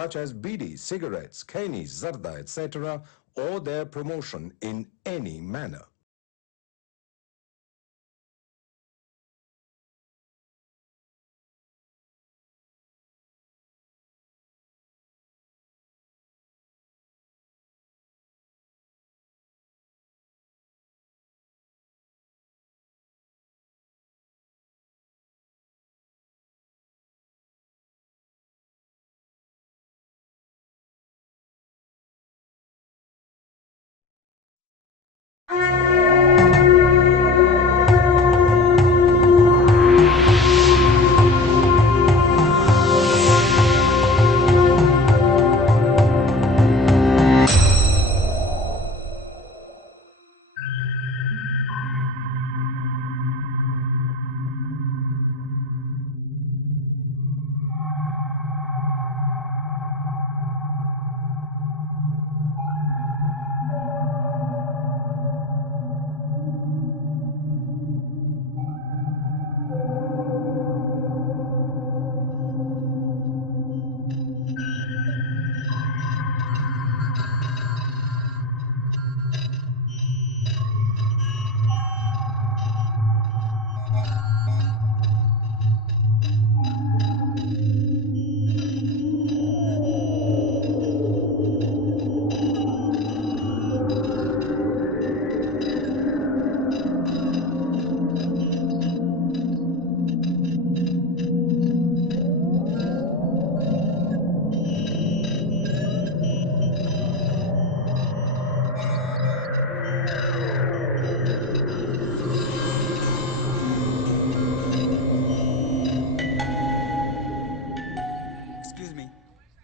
such as bidi, cigarettes, kani, zarda, etc., or their promotion in any manner.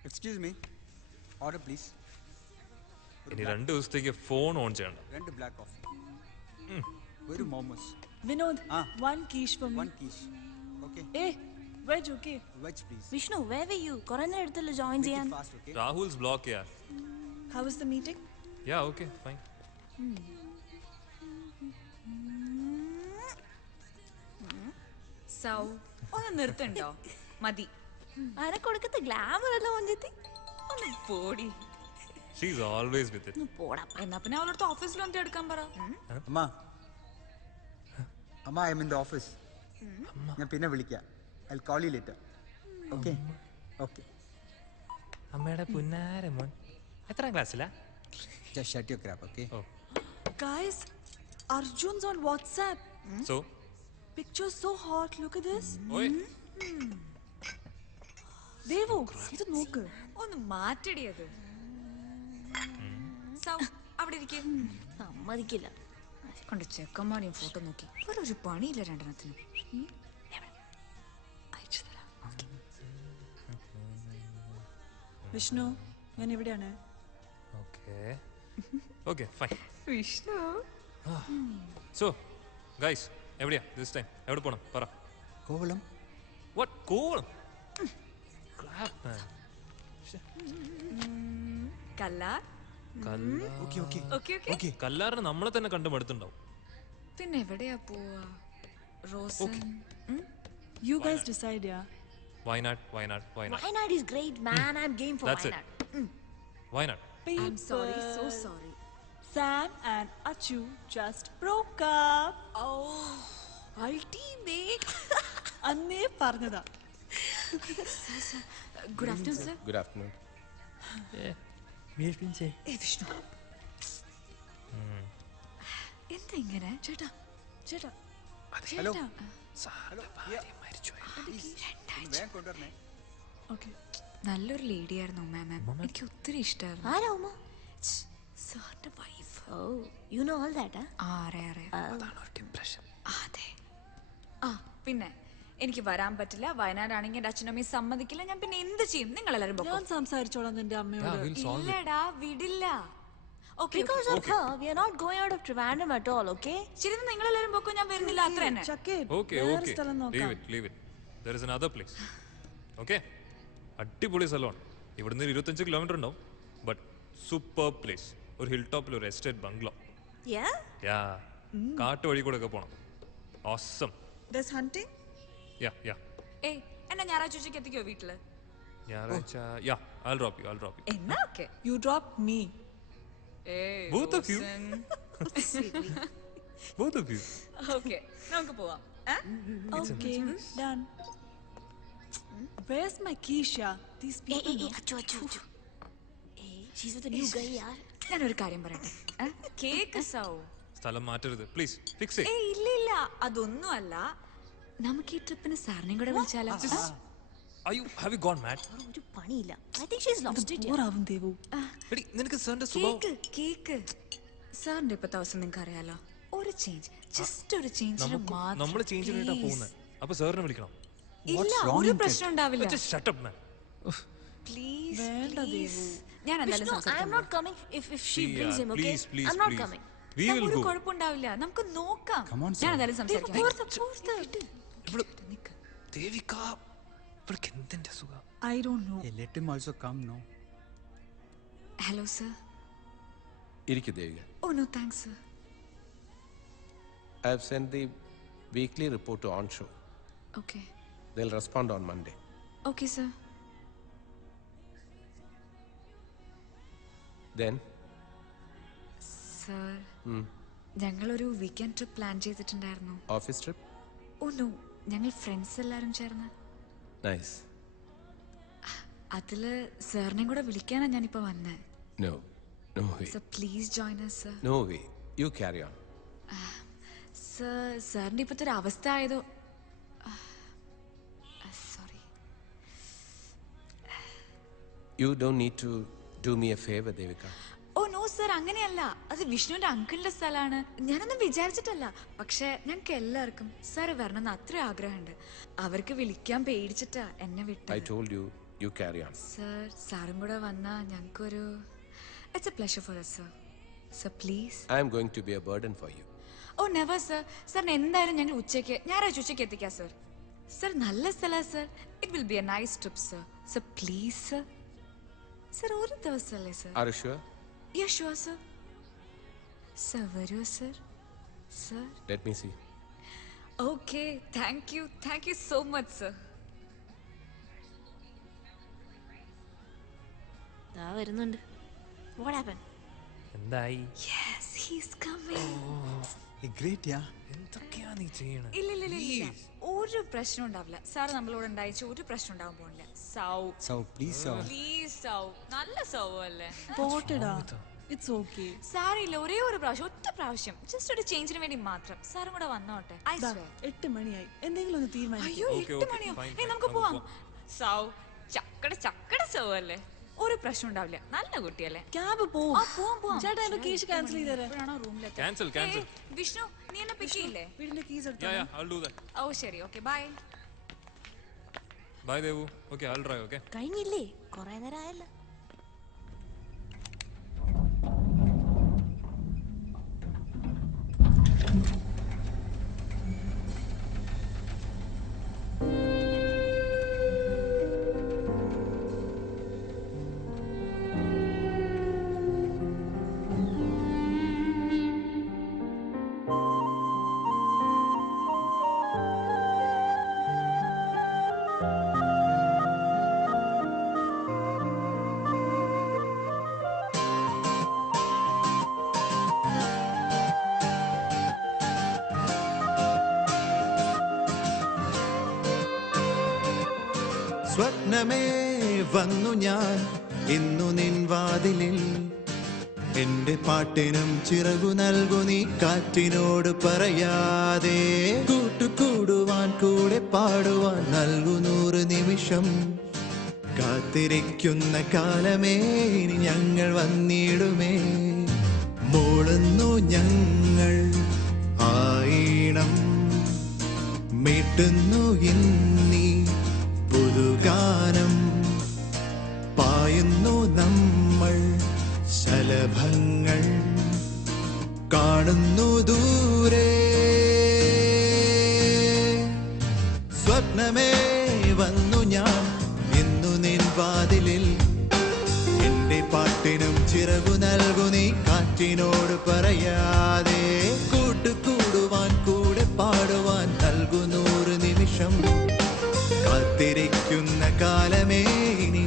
Excuse me. Order please. ഇനി 2 ദിവസത്തേക്ക് phone on ചെയ്യണം. 2 black coffee. ഒരു momos. Vinod, one quiche for me. One quiche. Okay. Hey, veg okay? Veg please. Vishnu, where were you? കുറേ നേരത്തിൽ join Make ചെയ്യാൻ. it fast, okay? Rahul's block യാർ. How was the meeting? Yeah, okay, fine. സൗ ഒന്ന് നിർത്തണ്ടോ? മതി. അനക്കൊടുക്കത്തെ glamour എല്ലാം ഒഞ്ചെത്തി. ഒന്ന് പോടി. She's always with it. പോടാ. എന്നാ പിന്നെ അവളടുത്ത് ഓഫീസിൽ വന്നിട്ട് എടുക്കാൻ പറ. അമ്മ I am in the office. ഞാൻ പിന്നെ വിളിക്കാം. I'll call you later. Okay? Okay. അമ്മയുടെ പുന്നാര മോൻ എത്രാം ക്ലാസ്സിലാ? Just shut your crap, okay? Oh. Guys, Arjun's on WhatsApp. So, Picture so hot. Look at this. oy. Devu, ഇത് നോക്ക്. ഒന്ന് മാറ്റടി അത്. സൗ അവിടെ ഇരിക്കേ. സമ്മതിക്കില്ല. കൊണ്ട് ചെക്കന്മാരെയും ഫോട്ടോ നോക്കി വേറെ ഒരു പണിയില്ല രണ്ടെണ്ണത്തിന്. വിഷ്ണു, ഞാൻ ഇവിടെയാണ്. Okay, fine. Vishnu So, guys, എവിടെയാ this time? എവിടെ പോണം? പറ. Kovalam. What? Kovalam? Crap, man. Kallar. Okay, okay. Okay okay. Okay. കല്ലാറിന് നമ്മളെ തന്നെ കണ്ടു മടുത്തുണ്ടാവും. പിന്നെ എവിടെയാ പോവാ? Rosan. You guys decide, yeah. Wynad. Wynad is great, man. I'm game for That's it. Wynad. Wynad. I'm sorry, so sorry. Sam and Achu just broke up. Oh, ultimate. അന്നേ പറഞ്ഞതാ. Good afternoon, sir. Good afternoon. ഏ വിഷ്ണു. എന്താ ഇങ്ങനെ? ചേട്ടാ, ചേട്ടാ. Hello. സാറിന്റെ ഭാര്യ മരിച്ചുപോയി. വേഗം കൊണ്ടുവരണേ. Okay. നല്ലൊരു ലേഡി ആയിരുന്നു മാം. എനിക്ക് ഒത്തിരി ഇഷ്ടമായിരുന്നു. ആരാ ഉമ്മ? സാറിന്റെ wife. Oh, you know all that, huh? അറിയാം. അതാണ് ഒരു ഡിപ്രഷൻ. അതെ. ആ പിന്നെ എനിക്ക് വരാൻ പറ്റില്ല. വയനാടാണെങ്കിൽ എൻ്റെ അച്ഛനമ്മയും സമ്മതിക്കില്ല. ഞാൻ പിന്നെ എന്ത് ചെയ്യും? നിങ്ങൾ എല്ലാവരും ഞാൻ സംസാരിച്ചോളാം നിന്റെ അമ്മയോട്. ഇല്ലടാ വിടില്ല. Okay Because of her, we are not going out of Trivandrum at all, okay? ശരി, നിങ്ങൾ എല്ലാവരും പൊക്കോ. ഞാൻ വരുന്നില്ല. അത്ര തന്നെ. ചക്കേ, Okay, വേറെ okay. സ്ഥലം നോക്കാം. Leave it. There is another place. Okay? അടിപൊളി സ്ഥലമാണ്. ഇവിടുന്ന് 25 കിലോമീറ്റർ ഉണ്ടാവും. But super place. ഒരു ഹിൽ ടോപ്പിൽ ഒരു എസ്റ്റേറ്റ് ബംഗ്ലോ. Yeah? കാട്ട് വഴി കൂടെ ഒക്കെ പോണം. Awesome. There's hunting? Yeah. ഏയ് എന്നെ ഞായറാഴ്ച ഉച്ചയ്ക്ക് എത്തിക്കോ വീട്ടില്? ഞായറാഴ്ച യാ I'll drop you എന്നാ okay You drop me. both of you okay നമുക്ക് പോവാം Okay, done. Where's my Keisha? These Hey, people. hey, hey, achu. Hey, she's with a new guy, yaar. ഞാനൊരു കാര്യം പറയട്ടെ കേക്ക് സൗ സ്ഥലം മാറ്റരുത് പ്ലീസ് ഫിക്സ് ഇല്ല അതൊന്നും അല്ല നമുക്ക് ഈ ട്രിപ്പിന് സാറിനെയും കൂടെ വിളിച്ചാലോ have you gone mad ഒരു പണിയില്ല. I think she's lost it. Bore ആവും ദേവു. എടി നിനക്ക് സാറിന്റെ സ്വഭാവം കേക്ക് സാറിന്റെ ഇപ്പത്തെ അവസ്ഥ നിങ്ങൾക്ക് അറിയാലോ ഒരു ചേഞ്ച് ജസ്റ്റ് ഒരു ചേഞ്ചിന് നമ്മൾ ചേഞ്ച് ചെയ്തിട്ടാ പോകുന്നത് അപ്പൊ സാറിനെ വിളിക്കണം ഇല്ല ഒരു പ്രശ്നം ഉണ്ടാവില്ല just shut up man please ഞാൻ എന്തായാലും Vishnu, I am not coming if she See, brings him, okay? please, I'm not please. coming. we will ഒരു go കുഴപ്പമുണ്ടാവില്ല നമുക്ക് നോക്കാം Come on, ഞാൻ sir. എന്തായാലും സംസാരിക്കാം ദേവിക ഇവൾക്ക് എന്തിന്റെ സുഖം I don't know. Hey, let him also come, no? Hello sir ഇരിക്കു ദേവിക. Oh no thanks sir I have sent the weekly report to onshore. Okay They'll respond on Monday. Okay sir Then sir ഞങ്ങളൊരു weekend trip plan ചെയ്തിട്ടുണ്ടായിരുന്നു office trip? Oh no ഞങ്ങൾ friends എല്ലാവരും ചേർന്ന് Nice. അതില് സാറിനെയും കൂടെ വിളിക്കാനാ ഞാനിപ്പോ വന്നേ No way. Sir please join us sir No way. You carry on. Sir സാറിന്റെ ഇപ്പോഴത്തെ ഒരു അവസ്ഥ ആയതോ sorry You don't need to do me a favor, Devika. Oh no sir അങ്ങനെയല്ല അത് വിഷ്ണുവിന്റെ അങ്കിളിന്റെ സ്ഥലമാണ് ഞാനൊന്നും വിചാരിച്ചിട്ടല്ല പക്ഷെ ഞങ്ങൾക്ക് എല്ലാവർക്കും സാർ വരണമെന്ന് അത്ര ആഗ്രഹമുണ്ട് അവർക്ക് വിളിക്കാൻ പേടിച്ചിട്ടാ എന്നെ I വിട്ടത് told you, you carry on. Sir സാറും കൂടെ വന്നാ ഞങ്ങൾക്കൊരു it's a pleasure for us sir sir please I am going to be a burden for you. Oh never sir സാറിന് എന്തായാലും ഞങ്ങൾ ഞായറാഴ്ച ഉച്ചയ്ക്ക് എത്തിക്കാം സർ സർ നല്ല സ്ഥലമാണ് sir it will be a nice trip sir sir please sir sir ഒരു ദിവസമല്ലേ sir Are you sure? Yeah sure sir sir വരൂ sir sir Let me see. Okay thank you so much sir ദാ വരുന്നുണ്ട്. What happened? എന്തായി yes he's coming Hey, great, yeah. എന്തൊക്കെയാ നീ ചെയ്യണേ ഇല്ല ഒരു പ്രശ്നം ഉണ്ടാവില്ല സാർ നമ്മളോട് ഉണ്ടായിച്ച ഒരു പ്രശ്നം ഉണ്ടാവാൻ പോണില്ല സൗ So, please, sir. പ്ലീസ് സൗ നല്ല സൗ അല്ലേ പോട്ടെടാ. It's okay. സാറില്ല ഒരേ ഒരു പ്രാവശ്യം ഒറ്റ പ്രാവശ്യം ജസ്റ്റ് ഒരു ചേഞ്ചിന് വേണ്ടി മാത്രം സാറും കൂടെ വന്നോട്ടെ I ദാ, swear. 8 മണിയായി. എന്തെങ്കിലും ഒന്ന് തീരുമാനിക്കും. അയ്യോ Okay, 8 okay, മണിയോ fine, ഏയ് fine, നമുക്ക് നമുക്ക് പോവാം സൗ ചക്കട സൗ അല്ലേ ഒരു പ്രശ്നം ഉണ്ടാവില്ല നല്ല കുട്ടിയല്ലേ ക്യാബ് പോ. ആ പോവാം ചേട്ടാ എന്റെ കീശ് ക്യാൻസൽ ചെയ്തേരെ. എപ്പോഴാണോ റൂമിലെത്തി Cancel. വിഷ്ണു നീ എന്നെ പിക്ക് ചെയ്യില്ലേ വീടിന്റെ കീസ് എടുത്തോ. yeah I'll do that ഓ ശരി okay bye bye devu okay I'll drive okay കഴിഞ്ഞില്ലേ? കുറേ നേരം ആയല്ലോ. സ്വപ്നമേ വന്നു ഞാൻ ഇന്നു നിൻ വാതിലിൽ എന്റെ പാട്ടിനും ചിറകു നൽകു നീ കാറ്റിനോട് പറയാതെ കൂട്ടുകൂടുവാൻ കൂടെ പാടുവാൻ നൽകു 100 നിമിഷം കാത്തിരിക്കുന്ന കാലമേ ഇനി ഞങ്ങൾ വന്നിടുമേ മൂളുന്നു ഞങ്ങൾ ആയിണം മീട്ടുന്നു ഇന്നീ പുതുഗാനം പായുന്നു നമ്മൾ ശലഭങ്ങൾ കാണുന്നു ദൂരെ സ്വപ്നമേ വന്നു ഞാൻ ഇന്നു നിൻ വാതിലിൽ എന്റെ പാട്ടിനും ചിറകു നൽകു നീ കാറ്റിനോട് പറയാതെ കൂട്ടുകൂടുവാൻ കൂടെ പാടുവാൻ നൽകു 100 നിമിഷം കാത്തിരിക്കുന്ന കാലമേ ഇനി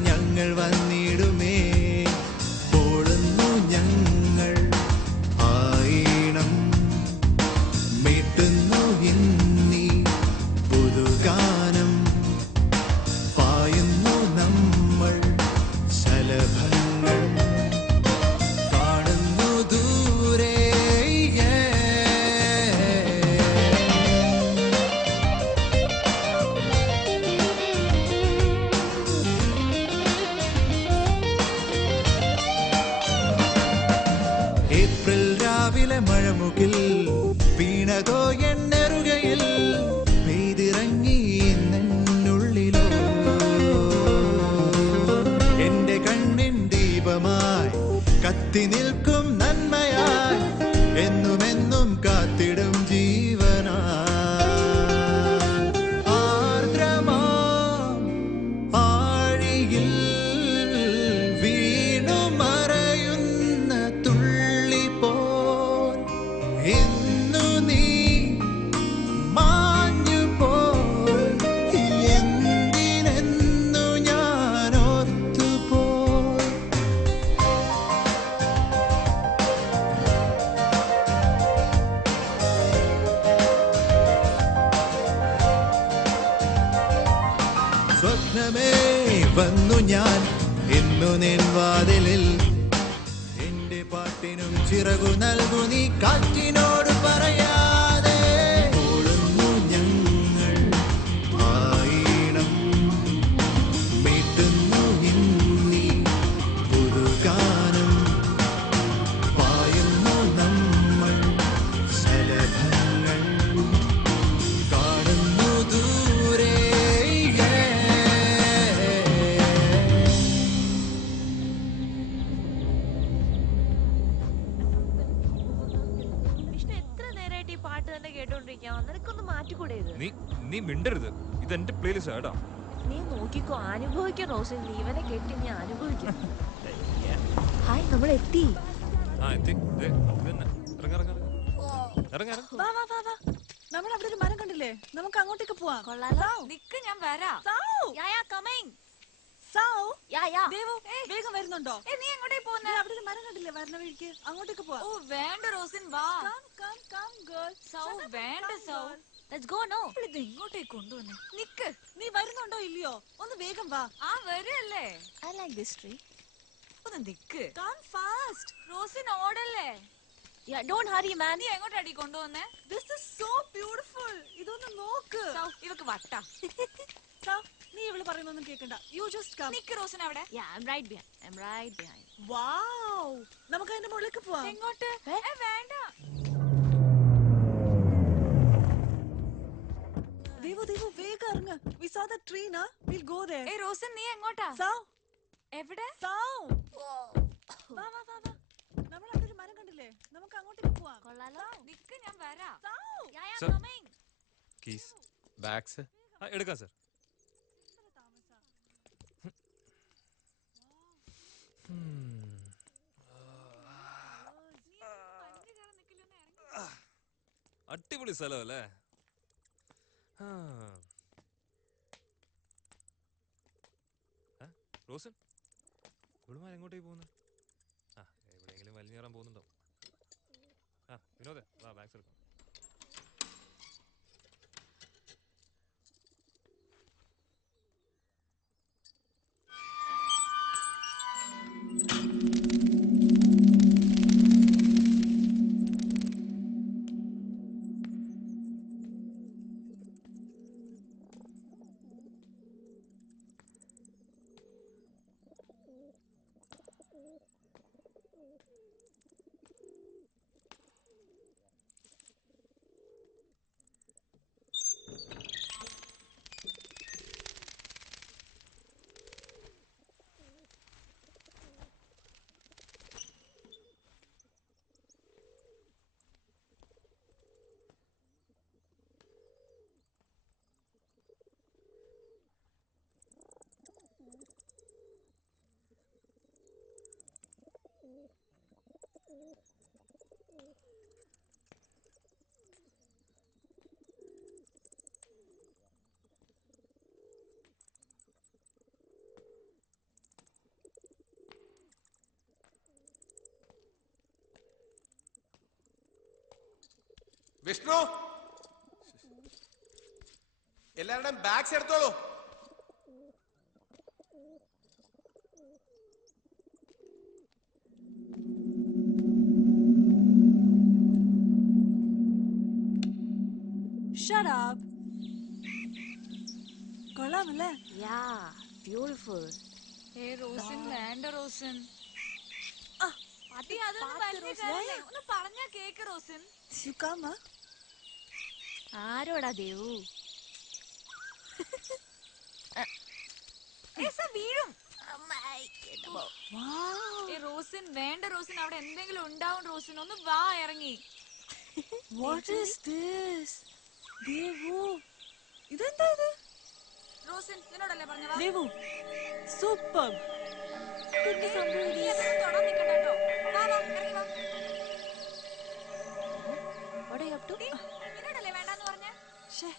ഏപ്രിൽ രാവിലെ മഴമുകിൽ വീണതോ എന്നെറുകയിൽ പെയ്തിറങ്ങി എന്നുള്ളിലോ എന്റെ കണ്ണിൻ ദീപമായി കത്തി നിൽക്കും നന്മയായി എന്നുമെന്നും കാത്തിടും ജീവനാ ആർദ്രമാം ആഴിയിൽ വീണു മറയുന്ന തുള്ളി പോൽ ഇന്നു നീ മാഞ്ഞു പോൽ എന്തിനെന്നു ഞാൻ ഓർത്തുപോൽ സ്വപ്നമേ വന്നു ഞാൻ ഇന്നു നിൻ വാതിലിൽ എന്റെ പാട്ടിനും ചിറകു നൽകു നീ കാറ്റിനോട് പറയാതെ ഓടുന്നു ഞങ്ങൾ ആയിണം മീട്ടുന്നു ഇന്നീ പുതുഗാനം പായുന്നു നമ്മൾ ശലഭങ്ങൾ കാണുന്നു ദൂരെ വിഷ്ണു എത്ര നേരമായിട്ട് ഈ പാട്ട് തന്നെ കേട്ടോണ്ടിരിക്കാം, നിനക്കൊന്ന് മാറ്റിക്കൂടെ ഇത്? നീ മിണ്ടരുത്, ഇത് എന്റെ പ്ലേലിസ്റ്റ് കേട്ടോ. നീ നോക്കിക്കോ, അനുഭവിക്കാൻ റോസിൻ, ജീവനെ കെട്ടി നീ അനുഭവിക്കും. ഹായ്, നമ്മൾ എത്തി. എത്തി. ദേ, ഇത് തന്നെ. ഇറങ്ങ്, ഇറങ്ങ്, ഇറങ്ങ്. ഇറങ്ങ്, ഇറങ്ങ്. വാ വാ വാ വാ. നമ്മൾ അവിടെ ഒരു മരം കണ്ടില്ലേ? നമുക്ക് അങ്ങോട്ടേക്ക് പോവാം. കൊള്ളാലോ. നിക്ക്, ഞാൻ വരാം. യാ കമ്മിങ്. സാവു, യാ ദേവു, വേഗം വരുന്നുണ്ടോ? നീ എങ്ങോട്ടേ പോകുന്നേ? അവിടെ ഒരു മരം കണ്ടില്ലേ വരുന്ന വഴിക്ക്? അങ്ങോട്ടേക്ക് പോവാം. ഓ വേണ്ട റോസിൻ, വാ. Come, girl. സൗ വേണ്ട സൗ. Let's go no. ഇത് എങ്ങോട്ടേക്ക് കൊണ്ടുവന്നേ? നിക്ക്. നീ വരുന്നുണ്ടോ ഇല്ലയോ? ഒന്ന് വേഗം വാ. വരല്ലേ? I like this tree. ഒന്ന് നിക്ക്. Come fast. റോസിൻ ഓടല്ലേ? Yeah don't hurry man. നീ എങ്ങോട്ടടി കൊണ്ടുവന്നേ? This is so beautiful. ഇതൊന്ന് നോക്ക്. സൗ, ഇവക്ക് വട്ട. സാവ്, നീ ഇവള് പറയുന്നൊന്നും കേക്കണ്ട. You just come. നിക്ക് റോസിൻ അവിടെ. Yeah I am right behind. Wow. നമുക്ക് അതിന്റെ മുകളിലേക്ക് പോവാം. എങ്ങോട്ട്? വേണ്ട. ദേവു വേഗം ഇറങ്ങ്. We saw the tree, na? We'll go there. Rosin, നീ എങ്ങോട്ടാ? സാവ്, എവിടെ? സാവ്. വാ. നമ്മൾ അവിടെ ഒരു മരം കണ്ടില്ലേ? നമുക്ക് അങ്ങോട്ടേക്ക് പോവാം. കൊള്ളാലോ. നിക്ക്, ഞാൻ വരാം. സാവ്. യാ Sir. കമ്മിങ്. കീസ്. ബാഗ്സ് എടുക്കാം സർ. അടിപൊളി സ്ഥലം അല്ലേ? റോസൻ, ഇവിടുമാർ എങ്ങോട്ടേക്ക് പോകുന്നു? എവിടെയെങ്കിലും വലിഞ്ഞേറാൻ പോകുന്നുണ്ടോ? വിനോദേ, വാ, ബാഗ്സ് എടുക്കാം. വിഷ്ണു, എല്ലാവരുടെയും ബാഗ്സ് എടുത്തോളൂ. Shut up. കൊള്ളാമല്ലേ? യാ ബ്യൂട്ടിഫുൾ. റോസിൻ, വേണ്ട റോസിൻ. അടി അതൊന്നും വലിയ കാര്യമല്ല. ഒന്ന് പറഞ്ഞാ cake Rosin. You come, huh? ആരോടാ ദേവു? വീഴും. Wow. റോസിൻ വേണ്ട റോസിൻ, അവിടെ എന്തെങ്കിലും ഉണ്ടാവും റോസിൻ. ഒന്ന് വാ ഇറങ്ങി. What is this? Devu. ഇതെന്താ ഇത്? റോസിൻ നിന്നോടല്ലേ പറഞ്ഞ വാ. ദേവു. Super. നീ അതൊന്നും തൊടാൻ നിൽക്കണ്ട കേട്ടോ. വാ വാ ഇറങ്ങി വാ. What are you up to? നിന്നോടല്ലേ വേണ്ടാന്ന് പറഞ്ഞ. ശ്ശേ.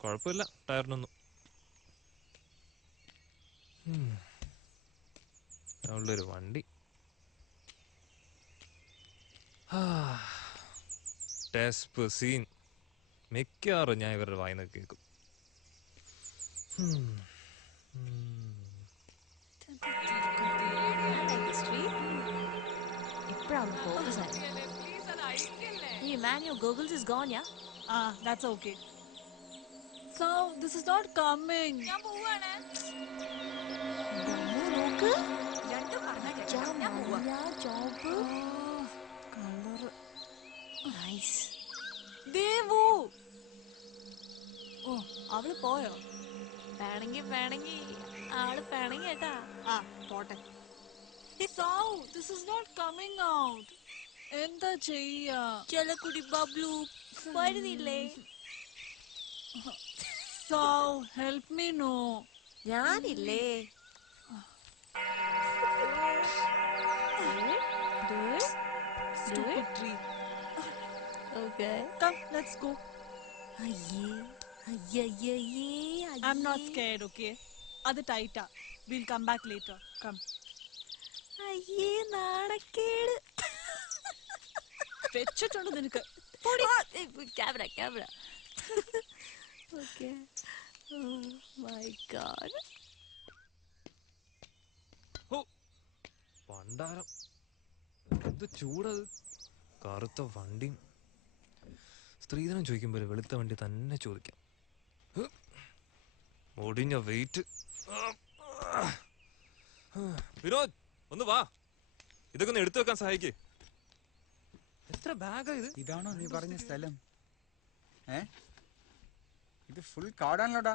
കുഴപ്പമില്ല ടയറിനൊന്നും. ഉള്ളൊരു വണ്ടി. ടെസ്പസീൻ മിക്കവാറും ഞാൻ ഇവരുടെ വായിന്ന് കേൾക്കും. ഇപ്പഴാണ് ഫോക്കസ് ആയത്. Hey man, your goggles is gone, yeah? That's okay. So, this is not coming. ഞാൻ പോവാണ്. നോക്ക്. രണ്ടും പറഞ്ഞാ കേൾക്കണം. ഞാൻ പോവാ. ജോബ്. Color. Nice. ദേവു. ഓ, അവള് പോയോ? വേണമെങ്കി ആള് പിണങ്ങി കേട്ടാ. പോട്ടെ. So, this is not coming out. എന്താ ചെയ്യാ? ചെലക്കുടി ബബ്ലു വരുന്നില്ലേ? So, help me no. ഞാനില്ലേ? Stupid tree. Okay. Come, let's go. അയ്യേ. I'm not scared, okay? അത് ടൈറ്റാ. We'll come back later. Come. അയ്യേ നാണക്കേട്. വെച്ചിട്ടുണ്ട് നിനക്ക്. Camera. Okay. Oh my God. പണ്ടാരം എന്ത് ചൂടത്. കറുത്ത വണ്ടിയും സ്ത്രീധനം ചോദിക്കുമ്പോൾ വെളുത്ത വണ്ടി തന്നെ ചോദിക്കാം. ഒടിഞ്ഞ വെയിറ്റ്. വിനോദ് ഒന്ന് വാ, ഇതൊക്കെ ഒന്ന് എടുത്തു വെക്കാൻ സഹായിക്കേ. എത്ര ബാഗാ ഇത്? ഇതാണോ നീ പറഞ്ഞ സ്ഥലം? ഇത് ഫുൾ കാടാണല്ലോടാ.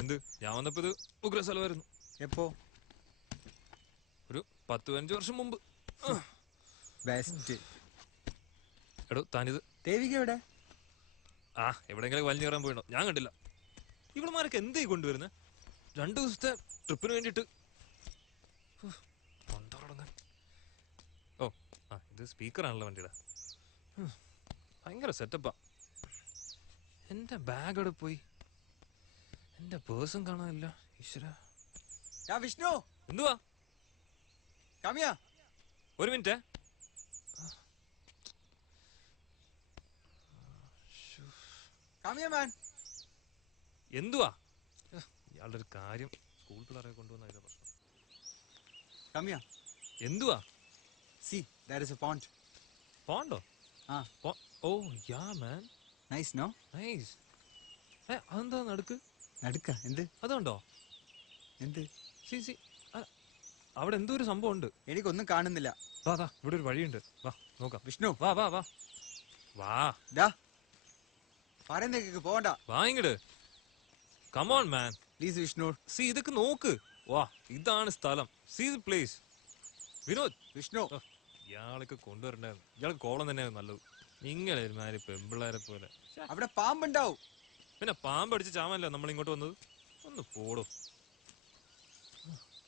എന്ത്, ഞാൻ വന്നപ്പോ ഇത് ഉഗ്ര സ്ഥലമായിരുന്നു. എപ്പോ? ഒരു 10-15 വർഷം മുമ്പ്. ബെസ്റ്റ്. എടോ താനിത് ദേവിക എവിടെ? എവിടെയെങ്കിലും വലിഞ്ഞു കയറാൻ പോയിട്ടോ, ഞാൻ കണ്ടില്ല. ഇവിടെമാരൊക്കെ എന്തേ കൊണ്ടുവരുന്നത്? 2 ദിവസത്തെ ട്രിപ്പിന് വേണ്ടിട്ട്. ഇത് സ്പീക്കറാണല്ലോ വണ്ടിയുടെ. ഭയങ്കര സെറ്റപ്പാ. എന്റെ ബാഗ് അവിടെ പോയി, എന്റെ പേഴ്സും കാണാനില്ല. ഈശ്വര. വിഷ്ണു, എന്തുവാ? കാമിയ, ഒരു മിനിറ്റ്. കാമിയ മാൻ. എന്തുവാ ഇയാളുടെ ഒരു കാര്യം? സ്കൂൾ പിള്ളേരെ കൊണ്ടുവന്ന ഇതാ പ്രശ്നം. കാമിയ, എന്തുവാ? See, there is a pond. പോണ്ടോ? Oh yeah man. Nice, no? Nice. അതെന്താ നടുക്ക്? നടുക്ക എന്ത്? അതുണ്ടോ? എന്ത്? സി അവിടെ എന്തോ ഒരു സംഭവം ഉണ്ട്. എനിക്കൊന്നും കാണുന്നില്ല. വാ ഇവിടെ ഒരു വഴിയുണ്ട്, വാ നോക്കാം. വിഷ്ണു, വാ വാ വാ വാ. പറയുന്നേക്ക് പോകണ്ട. വാ ഇങ്ങട്. Come on man. Please Vishnu. See ഇതൊക്കെ നോക്ക്. വാ, ഇതാണ് സ്ഥലം. See the place. Vinod, Vishnu, ഇയാളൊക്കെ കൊണ്ടുവരണ്ടായിരുന്നു. ഇയാൾക്ക് കോളം തന്നെയാണ് നല്ലത്. ഇങ്ങനെ ഒരുമാതിരി പെമ്പിള്ളേരെ പോലെ. അവിടെ പാമ്പുണ്ടാവും. പിന്നെ പാമ്പടിച്ച് ചാമല്ലോ നമ്മൾ ഇങ്ങോട്ട് വന്നത്. ഒന്ന് പോടോ.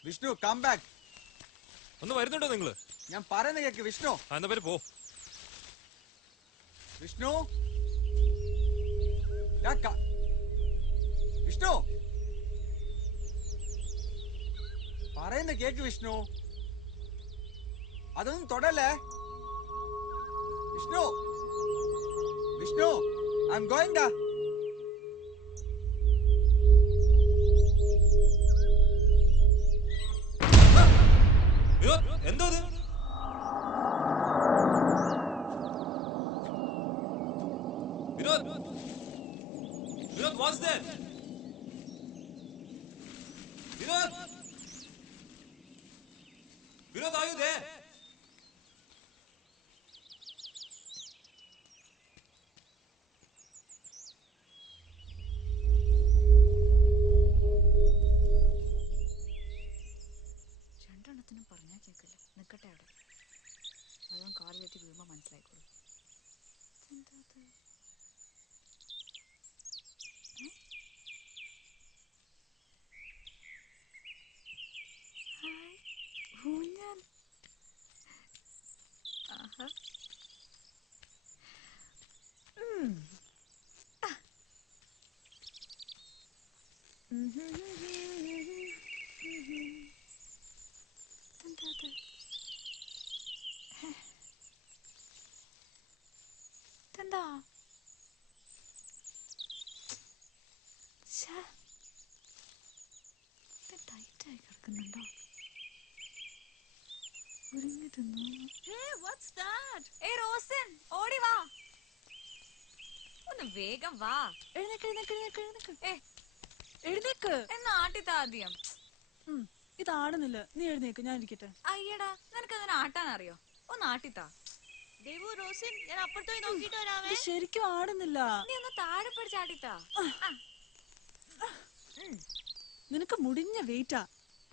Vishnu, come back. ഒന്ന് വരുന്നുണ്ടോ നിങ്ങള്? ഞാൻ പറയുന്ന കേക്ക് വിഷ്ണു. എന്നാ പേര് പോ. വിഷ്ണു, വിഷ്ണു, പറയുന്ന കേക്ക് വിഷ്ണു. അതൊന്നും തൊടല്ലേ Vishnu. Vishnu, I'm going da. Vinod എന്തോ ഇത്? Vinod Vinod what's that? Vinod Vinod are you there? രണ്ടെണ്ണത്തിനും പറഞ്ഞാൽ കേൾക്കില്ല. നിൽക്കട്ടെ അവിടെ. അതും കാർ കയറ്റി വീഴുമ്പോൾ മനസ്സിലായിക്കോളൂ. എന്താ ഊഞ്ഞാൽ. ആഹാ. എന്താ ടൈറ്റായി കിടക്കുന്നുണ്ടോ? ഒരുങ്ങി തിന്നു. Hey, what's that? ഏയ് റോസൻ, ഓടി വാ. ഒന്ന് വേഗം വാ. എഴുന്നേക്ക് എഴുന്നേക്ക് എഴുന്നേക്ക് എഴുന്നേക്ക്. ഏ എഴുന്നേക്ക്. എന്നാ ആട്ടിത്താ ആദ്യം. ഇതാടുന്നില്ല. നീ എഴുന്നേക്ക്, ഞാൻ ഇരിക്കട്ടെ. അയ്യടാ, നിനക്ക് അതിനെ ആട്ടാൻ അറിയോ? ഒന്ന് ആട്ടിത്താ. ദേവു റോസിൻ ഞാൻ അപ്പുറത്തോയി നോക്കിട്ട് വരാമേ. ഇത് ശരിക്കും ആടുന്നില്ല. നീ ഒന്ന് താഴെ പിടിച്ച് ആട്ടിത്താ. നിനക്ക് മുടിഞ്ഞ വെയിറ്റാ.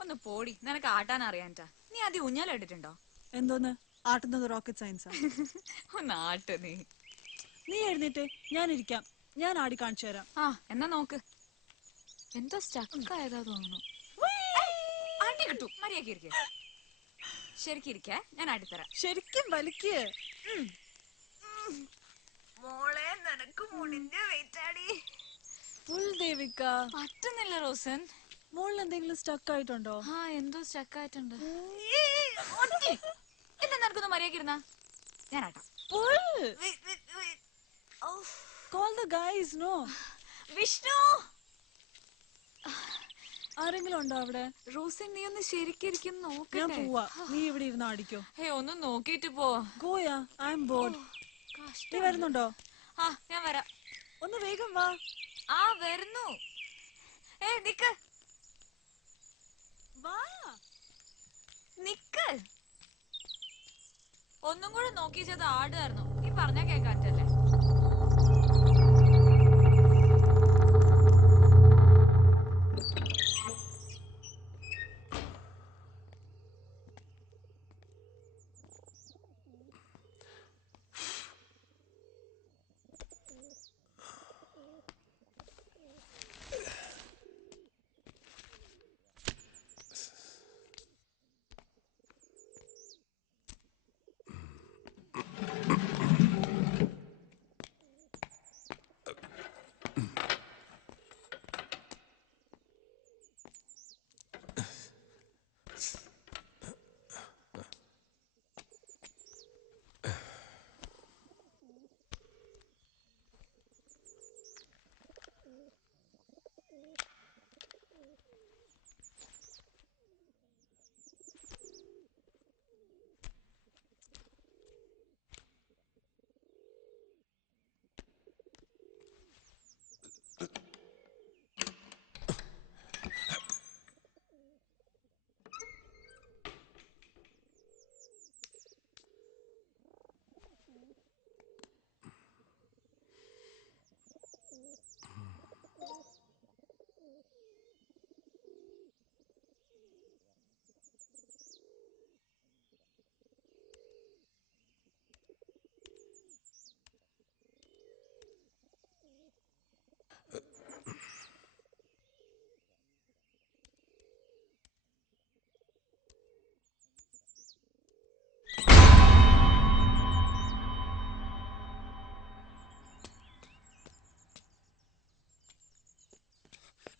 ഒന്ന് പോടി, നിനക്ക് ആട്ടാൻ അറിയാൻറ്റാ. നീ ആദ്യം ഊഞ്ഞാലിട്ടിട്ടുണ്ടോ? എന്തോന്ന് ആട്ടുന്നത്? റോക്കറ്റ് സയൻസാ. ഒന്ന് ആട്ട് നീ. നീ എഴുന്നേറ്റ്, ഞാൻ ഇരിക്കാം. ഞാൻ ആടി കാണിച്ചു തരാം. ആ എന്നാ നോക്ക്. എന്തോ സ്റ്റക്കായതാ തോന്നുന്നു. ആട്ടി കിട്ടു. മര്യാദക്ക് ഇരിക്കേ. ശരിക്കും ഇരിക്കേ, ഞാൻ ആട്ടിത്തരാം. ശരിക്കും വലിക്ക്. മോളെ നിനക്ക് മുടിഞ്ഞ വെയിറ്റാടി. ദേവിക പറ്റുന്നില്ല റോസൻ. മോളിൽ എന്തെങ്കിലും സ്റ്റക്ക് ആയിട്ടുണ്ടോ? ആ എന്തോ സ്റ്റക്കായിട്ടുണ്ട്. എന്താ നിനക്കൊന്ന് മര്യാദക്ക് ഇരുന്നാ? ഞാൻ ആട്ടാം. Call the guys, no. Vishnu, ആരെങ്കിലും ഉണ്ടോ അവിടെ? റോസൻ നീ ഒന്ന് ശരിക്കും ഞാൻ നോക്കട്ടെ. പോവാ. നീ ഇവിടെ ഇരുന്ന് ആടിക്കോ. ഒന്ന് നോക്കിട്ട് പോ. ഗോയാ, ഐ എം ബോർഡ്. നീ വരുന്നുണ്ടോ? ആ ഞാൻ വരാം. ഒന്ന് വേഗം വാ. ആ വരുന്നു. നിക്ക് വാ. നിക്ക്. ഒന്നും കൂടെ നോക്കിച്ചത് ആടുകായിരുന്നു. നീ പറഞ്ഞാ കേക്കാറ്റല്ലേ?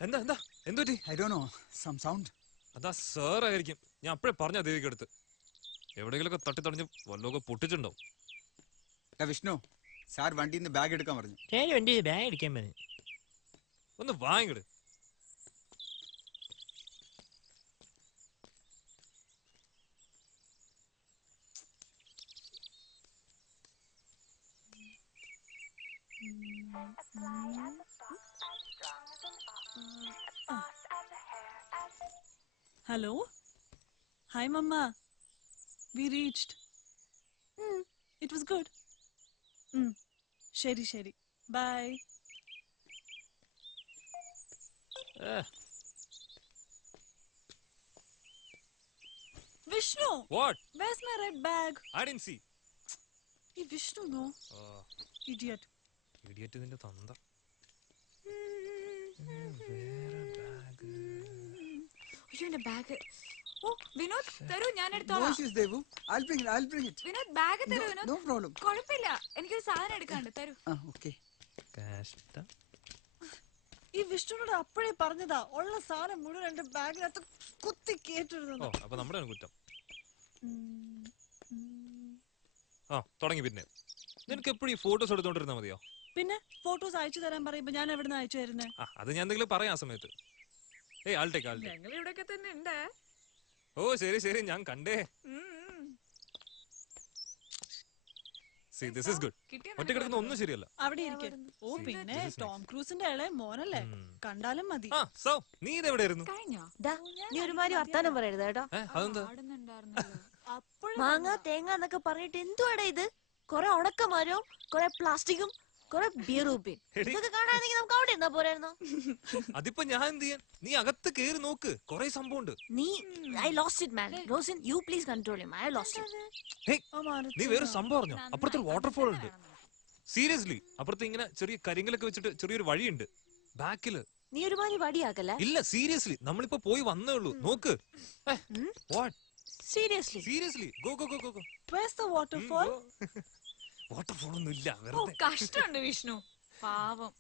എന്താ എന്താ എന്തുപറ്റി? I don't know, some sound. അതാ സാർ ആയിരിക്കും. ഞാൻ അപ്പഴേ പറഞ്ഞ ദേവിക്ക് അടുത്ത് എവിടെയെങ്കിലൊക്കെ തട്ടി തടഞ്ഞ് വല്ലതൊക്കെ പൊട്ടിച്ചിട്ടുണ്ടോ? Vishnu, സാർ വണ്ടിയിൽ നിന്ന് ബാഗ് എടുക്കാൻ പറഞ്ഞു. വണ്ടി ബാഗ് അടിക്കാൻ പറഞ്ഞു. ഒന്ന് വാങ്ങിട്. Hello? Hi, Mama. We reached. It was good. Sheri. Bye. Vishnu, What? where's my red bag? I didn't see. Hey, Vishnu, no. Idiot. Idiot നിന്റെ തന്ത. അയ്യോ എന്റെ ബാഗ്. ഓ വിനോദ് തരൂ, ഞാൻ No എടുത്തോളാം. issues, Devu. I'll bring it. Vinod bag തരൂ Vinod. No problem. കുഴപ്പമില്ല, എനിക്കൊരു സാധനം എടുക്കാണ്ട് തരൂ. Okay. കഷ്ടം. ഈ വിഷ്ണുനോട് അപ്പോഴേ പറഞ്ഞതാ ഉള്ള സാധനം മുഴുവൻ എന്റെ ബാഗിനകത്ത് കുത്തി കേട്ടിരുന്നു. അപ്പൊ നമ്മുടെ കുറ്റം. തുടങ്ങി. പിന്നെ നിനക്ക് എപ്പോഴും ഈ ഫോട്ടോസ് എടുത്തോണ്ടിരുന്നാ മതിയോ? പിന്നെ ഫോട്ടോസ് അയച്ചു തരാൻ പറയുമ്പോ ഞാൻ എവിടുന്ന് അയച്ചു തരുന്നേ? അത് ഞാൻ എന്തെങ്കിലും പറയാം ആ സമയത്ത്. ആൾട്ടേക്ക് ഞങ്ങൾ ഇവിടെയൊക്കെ തന്നെ ഉണ്ട്. ഓ ശരി ഞാൻ കണ്ടേ. This is good. ഒറ്റ കിടക്കുന്ന ഒന്നും ശരിയല്ല. അവിടെ ഇരിക്കും. ഓ പിന്നെ ടോം ക്രൂസിന്റെ ഇളയ മോനല്ലേ, കണ്ടാലും മതി. നീ ഇതെവിടെയായിരുന്നു? കഴിഞ്ഞോ? നീ ഒരുമാതിരി വർത്താനം പറയരുത് കേട്ടോ. അതെന്താ? മാങ്ങ തേങ്ങ എന്നൊക്കെ പറഞ്ഞിട്ട് എന്തുവാടാ ഇത്? കൊറേ ഉണക്കമരവും കൊറേ പ്ലാസ്റ്റിക്കും കൊറേ ബിയറൂപ്പി ഇതൊക്കെ കാണാനെങ്കിൽ നമുക്ക് അവിടെ ഇരുന്നാ പോരായിരുന്നോ? അതിപ്പോ ഞാൻ എന്ത് ചെയ്യാൻ? നീ അകത്ത് കേറി നോക്ക്, കൊറേ സംഭവം ഉണ്ട്. നീ I lost it man. Rosin you please control him. I lost it. നീ വേറെ സംഭവം അറിഞ്ഞോ? അപ്പുറത്തൊരു വാട്ടർഫോൾ ഉണ്ട്. സീരിയസ്ലി, അപ്പുറത്ത് ഇങ്ങനെ ചെറിയ കരിങ്കലൊക്കെ വെച്ചിട്ട് ചെറിയൊരു വഴിയുണ്ട് ബാക്കില്. നീ ഒരുമാതിരി വടിയാക്കല്ലേ? ഇല്ല സീരിയസ്ലി, നമ്മളിപ്പോ പോയി വന്നേ ഉള്ളൂ. നോക്ക്. What? Seriously go. Where's the waterfall? Waterfall ഒന്നും ഇല്ല, ഓ വെറുതെ. കഷ്ടമുണ്ട് വിഷ്ണു, പാവം.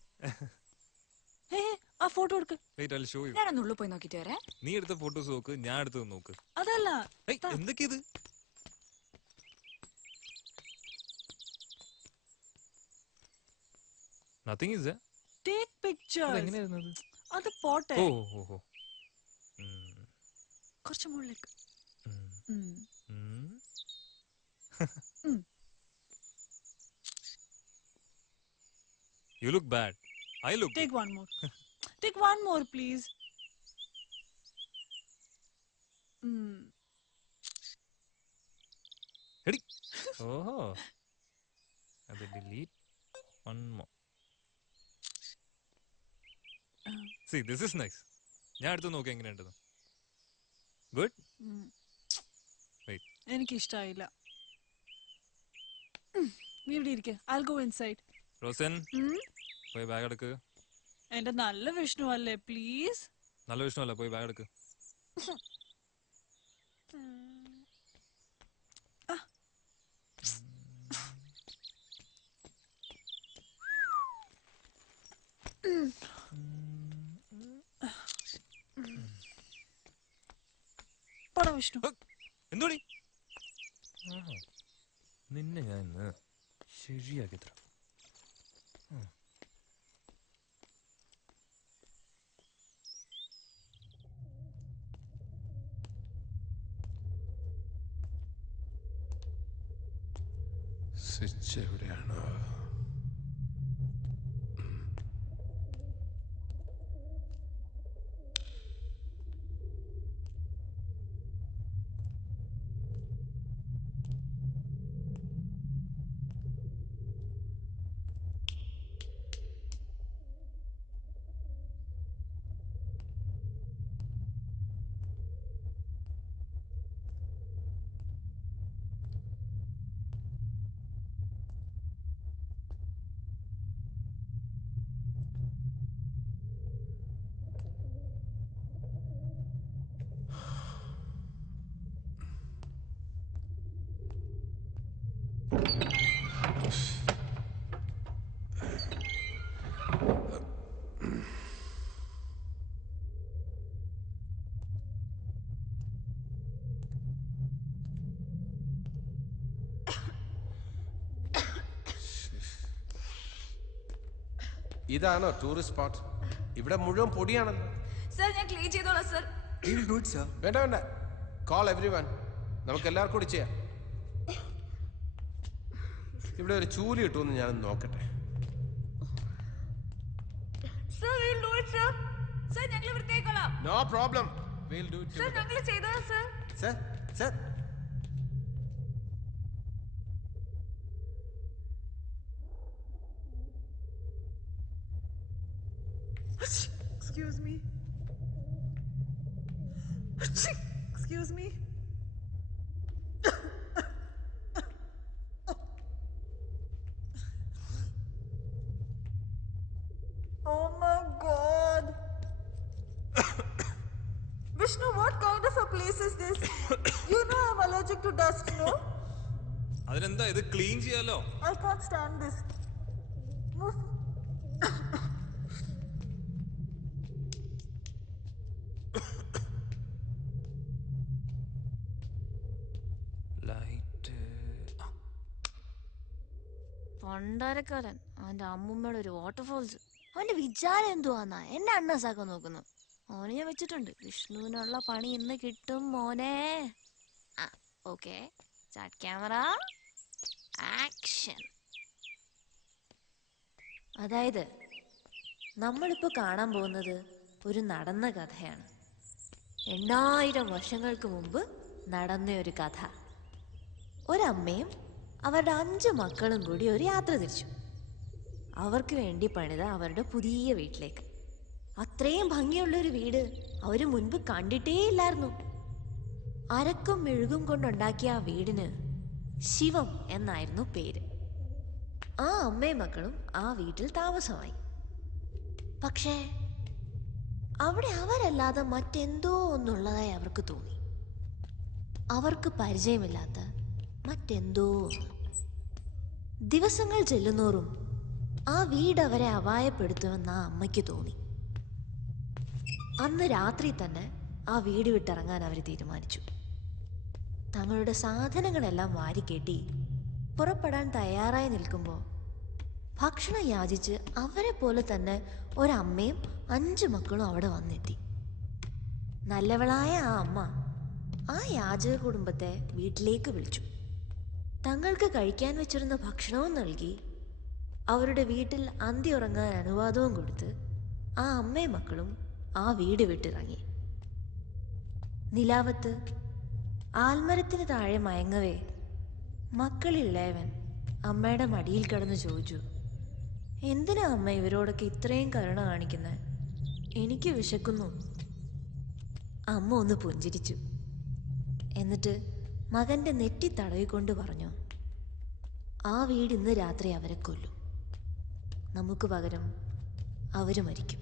ആ ഫോട്ടോ എടുക്ക്. Wait, I'll show you. ഞാനൊന്ന് ഉള്ളിൽ പോയി നോക്കിട്ട് വരാം. നീ എടുത്ത ഫോട്ടോസ് നോക്ക്, ഞാൻ എടുത്തത് നോക്ക്. അതല്ല, എന്തൊക്കെയത്? Nothing is there. take pictures. എങ്ങനെയായിരുന്നു അത്? അത് പോട്ടെ, ഓ. കുറച്ച് മുകളിലേക്ക്. You look bad. I look Take good. one more. Take one more, please. Ready? ഓഹോ. അത് delete one more. See, this is nice. ഞാൻ എടുത്ത് നോക്കി എങ്ങനെയുണ്ടെന്ന്. Good? Wait. എനിക്ക് ഇഷ്ടായില്ല. നീ ഇവിടെ ഇരിക്കെ. I'll go inside. റോസൻ, പോയി ബാഗ് എടുക്ക്. എന്റെ നല്ല വിഷ്ണു അല്ലേ, പ്ലീസ്. നല്ല വിഷ്ണു പോയി ബാഗ് എടുക്ക്. പോടാ വിഷ്ണു. എന്തോടി? നിന്നെ ഞാൻ ഇന്ന് ശരിയാക്കി തരാം. സ്വിച്ച് എവിടെയാണോ? ഇതാണോ ടൂറിസ്റ്റ് സ്പോട്ട്? ഇവിടെ മുഴുവൻ പൊടിയാണല്ലോ. സർ ഞാൻ ക്ലീൻ ചെയ്തോളാം sir. He'll do it, sir. വേണ്ട വേണ്ട, കോൾ എവ്രിവൺ. നമുക്ക് എല്ലാവർക്കും കൂടി ചെയ്യാം. ഇവിടെ ഒരു ചൂല് കിട്ടുമെന്ന് ഞാനൊന്ന് നോക്കട്ടെ. Sir we'll do it sir. Sir ഞങ്ങൾ വൃത്തിയാക്കോളാം. No problem, we'll do it sir together. ഞങ്ങൾ ചെയ്തോളാം sir. Sir, sir. Excuse me. Excuse me. Oh my God. Vishnu, what kind of a place is this? You know I'm allergic to dust, no? അതിനെന്താ, ഇത് clean ചെയ്യാലോ. I can't stand this. Move. Light. പണ്ടാരക്കാരൻ അവന്റെ അമ്മൂമ്മയുടെ ഒരു waterfalls. അവന്റെ വിചാരം എന്തുവാന്നാ എന്നെ അണ്ണസാക്കാൻ നോക്കുന്നു. ഓന് ഞാൻ വെച്ചിട്ടുണ്ട്. വിഷ്ണുവിനുള്ള പണി ഇന്ന് കിട്ടും മോനെ. Okay, start camera action. അതായത് നമ്മളിപ്പോ കാണാൻ പോകുന്നത് ഒരു നടന്ന കഥയാണ്. 8000 വർഷങ്ങൾക്ക് മുമ്പ് നടന്ന ഒരു കഥ. ഒരമ്മയും അവരുടെ 5 മക്കളും കൂടി ഒരു യാത്ര തിരിച്ചു. അവർക്ക് വേണ്ടി പണിത അവരുടെ പുതിയ വീട്ടിലേക്ക്. അത്രയും ഭംഗിയുള്ളൊരു വീട് അവർ മുൻപ് കണ്ടിട്ടേ ഇല്ലായിരുന്നു. അരക്കും മെഴുകും കൊണ്ടുണ്ടാക്കിയ ആ വീടിന് ശിവം എന്നായിരുന്നു പേര്. ആ അമ്മയും മക്കളും ആ വീട്ടിൽ താമസമായി. പക്ഷേ അവിടെ അവരല്ലാതെ മറ്റെന്തോ ഒന്നുള്ളതായി അവർക്ക് തോന്നി. അവർക്ക് പരിചയമില്ലാത്ത മറ്റെന്തോ ഒന്ന്. ദിവസങ്ങൾ ചെല്ലുന്നോറും ആ വീട് അവരെ അപായപ്പെടുത്തുമെന്ന് ആ അമ്മയ്ക്ക് തോന്നി. അന്ന് രാത്രി തന്നെ ആ വീട് വിട്ടിറങ്ങാൻ അവർ തീരുമാനിച്ചു. തങ്ങളുടെ സാധനങ്ങളെല്ലാം വാരിക്കെട്ടി പുറപ്പെടാൻ തയ്യാറായി നിൽക്കുമ്പോൾ ഭക്ഷണം യാചിച്ച് അവരെ പോലെ തന്നെ ഒരമ്മയും 5 മക്കളും അവിടെ വന്നെത്തി. നല്ലവളായ ആ അമ്മ ആ യാചക കുടുംബത്തെ വീട്ടിലേക്ക് വിളിച്ചു. തങ്ങൾക്ക് കഴിക്കാൻ വെച്ചിരുന്ന ഭക്ഷണവും നൽകി അവരുടെ വീട്ടിൽ അന്തി ഉറങ്ങാൻ അനുവാദവും കൊടുത്ത് ആ അമ്മയും മക്കളും ആ വീട് വിട്ടിറങ്ങി. നിലാവത്ത് ആൽമരത്തിന് താഴെ മയങ്ങവേ മക്കളിളയവൻ അമ്മയുടെ മടിയിൽ കിടന്ന് ചോദിച്ചു, എന്തിനാ അമ്മ ഇവരോടൊക്കെ ഇത്രയും കരുണ കാണിക്കുന്നത്? എനിക്ക് വിശക്കുന്നു. അമ്മ ഒന്ന് പുഞ്ചിരിച്ചു. എന്നിട്ട് മകന്റെ നെറ്റി തടവിക്കൊണ്ട് പറഞ്ഞു, ആ വീട് ഇന്ന് രാത്രി അവരെ കൊല്ലും. നമുക്ക് പകരം അവര് മരിക്കും.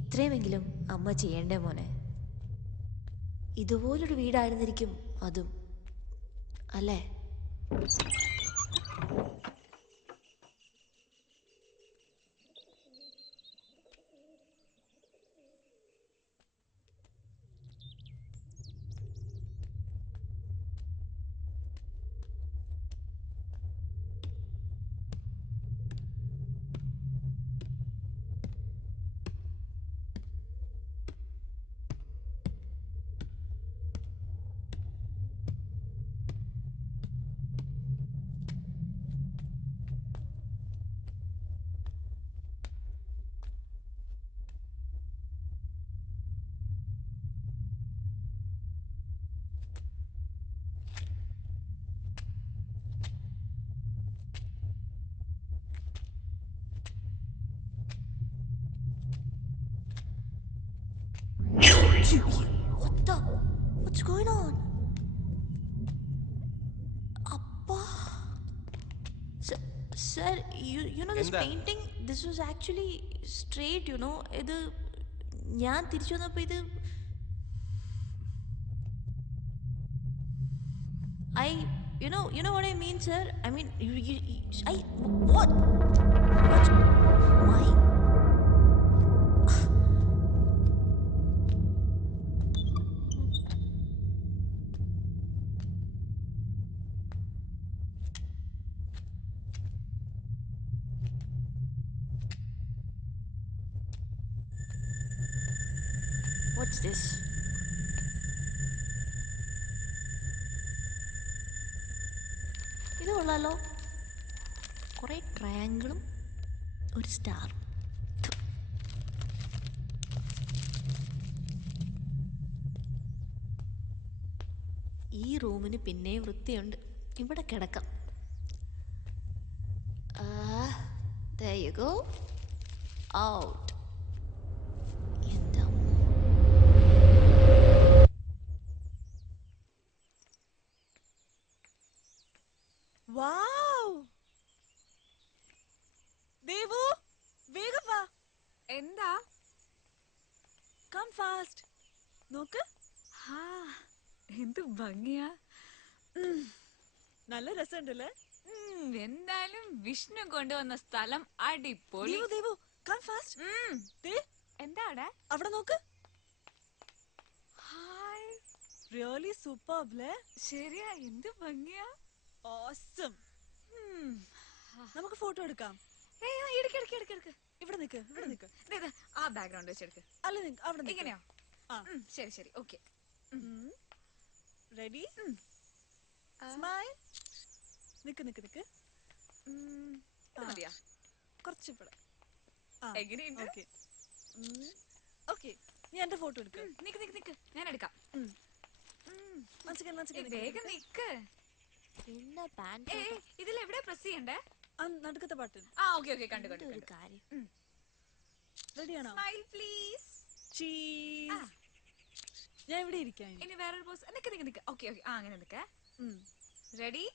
ഇത്രയുമെങ്കിലും അമ്മ ചെയ്യണ്ടേ മോനെ? ഇതുപോലൊരു വീടായിരുന്നിരിക്കും അതും, അല്ലേ? What's going on? Appa. Sir, you know this painting, this was actually straight, you know. ഇത് ഞാൻ തിരിച്ചു വന്നപ്പോൾ ഇത് you know what I mean, sir? I mean, what? Why? What's this? ഇത് കൊള്ളാലോ, കുറെ ട്രയാങ്കിളും ഒരു സ്റ്റാർ. ഈ റൂമിന് പിന്നെയും വൃത്തിയുണ്ട്, ഇവിടെ കിടക്കാം. There you go. Out. എന്താ വാവ്! ദേവു, വേഗം വാ. എന്താ? Come fast. നോക്ക്, എന്ത് ഭംഗിയാ. നല്ല രസമുണ്ടല്ലേ? എന്തായാലും വിഷ്ണു കൊണ്ടുവന്ന സ്ഥലം അടിപൊളി. Devu, Devu, come fast. എന്താ അവിടെ? അവിടെ നോക്ക്. ഹായ്. റിയലി സൂപ്പർബ് അല്ലേ? ശരിയാ, എന്ത് ഭംഗിയാ. ഓസം. നമുക്ക് ഫോട്ടോ എടുക്കാം. എടുക്ക്. ഇവിടെ നിക്ക്, ഇവിടെ നിക്ക്. ആ ബാക്ക്ഗ്രൗണ്ട് വെച്ചെടുക്ക്. അല്ല, അവിടെ നിക്ക്. ഇങ്ങനെയോ? ശരി, ഓക്കെ. റെഡി? സ്മൈൽ. നിക്ക്. മതിയാ? കുറച്ച് ഇവിടെ. എങ്ങനെയുണ്ട്? ഓക്കെ, നീ എന്റെ ഫോട്ടോ എടുക്ക. നിക്ക്, ഞാൻ എടുക്കാം. വേഗം നിക്ക്. ഇതിൽ എവിടെ പ്രസ് ചെയ്യണ്ടേ? നടുക്കത്തെ പാട്ട്. ഓക്കെ, കണ്ടു. കാര്യം. റെഡിയാണോ? Smile please. ചീസ്. ഞാൻ ഇവിടെ ഇരിക്കാം. ഇനി വേറൊരു പോസ്. നിക്ക്. ഓക്കെ, അങ്ങനെ നിക്ക. റെഡി?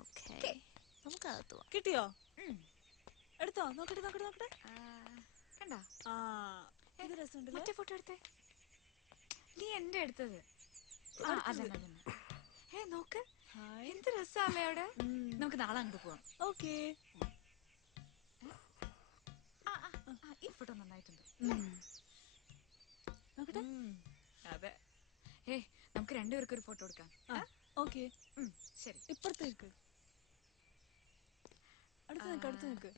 ഓക്കേ, നമുക്ക് അകത്ത് പോവാം. കിട്ടിയോ? എടുത്തോ? നോക്കട്ടെ. കണ്ടോ? ഇത് രസമുണ്ടല്ലേ? മറ്റേ ഫോട്ടോ എടുത്തേ. നീ എന്റെ എടുത്തത്. അതന്നെ. നോക്ക്, എന്ത് രസമല്ലേ അവിടെ. നമുക്ക് നാളെ അങ്ങോട്ട് പോവാം. ഓക്കേ. ഈ ഫോട്ടോ നന്നായിട്ടുണ്ട്. നോക്കട്ടെ. അതെ. നമുക്ക് രണ്ടുപേർക്കും ഒരു ഫോട്ടോ എടുക്കാം. ഓക്കേ, ശരി. ഇപ്പുറത്തേക്ക്. അടുത്ത് നിക്ക്.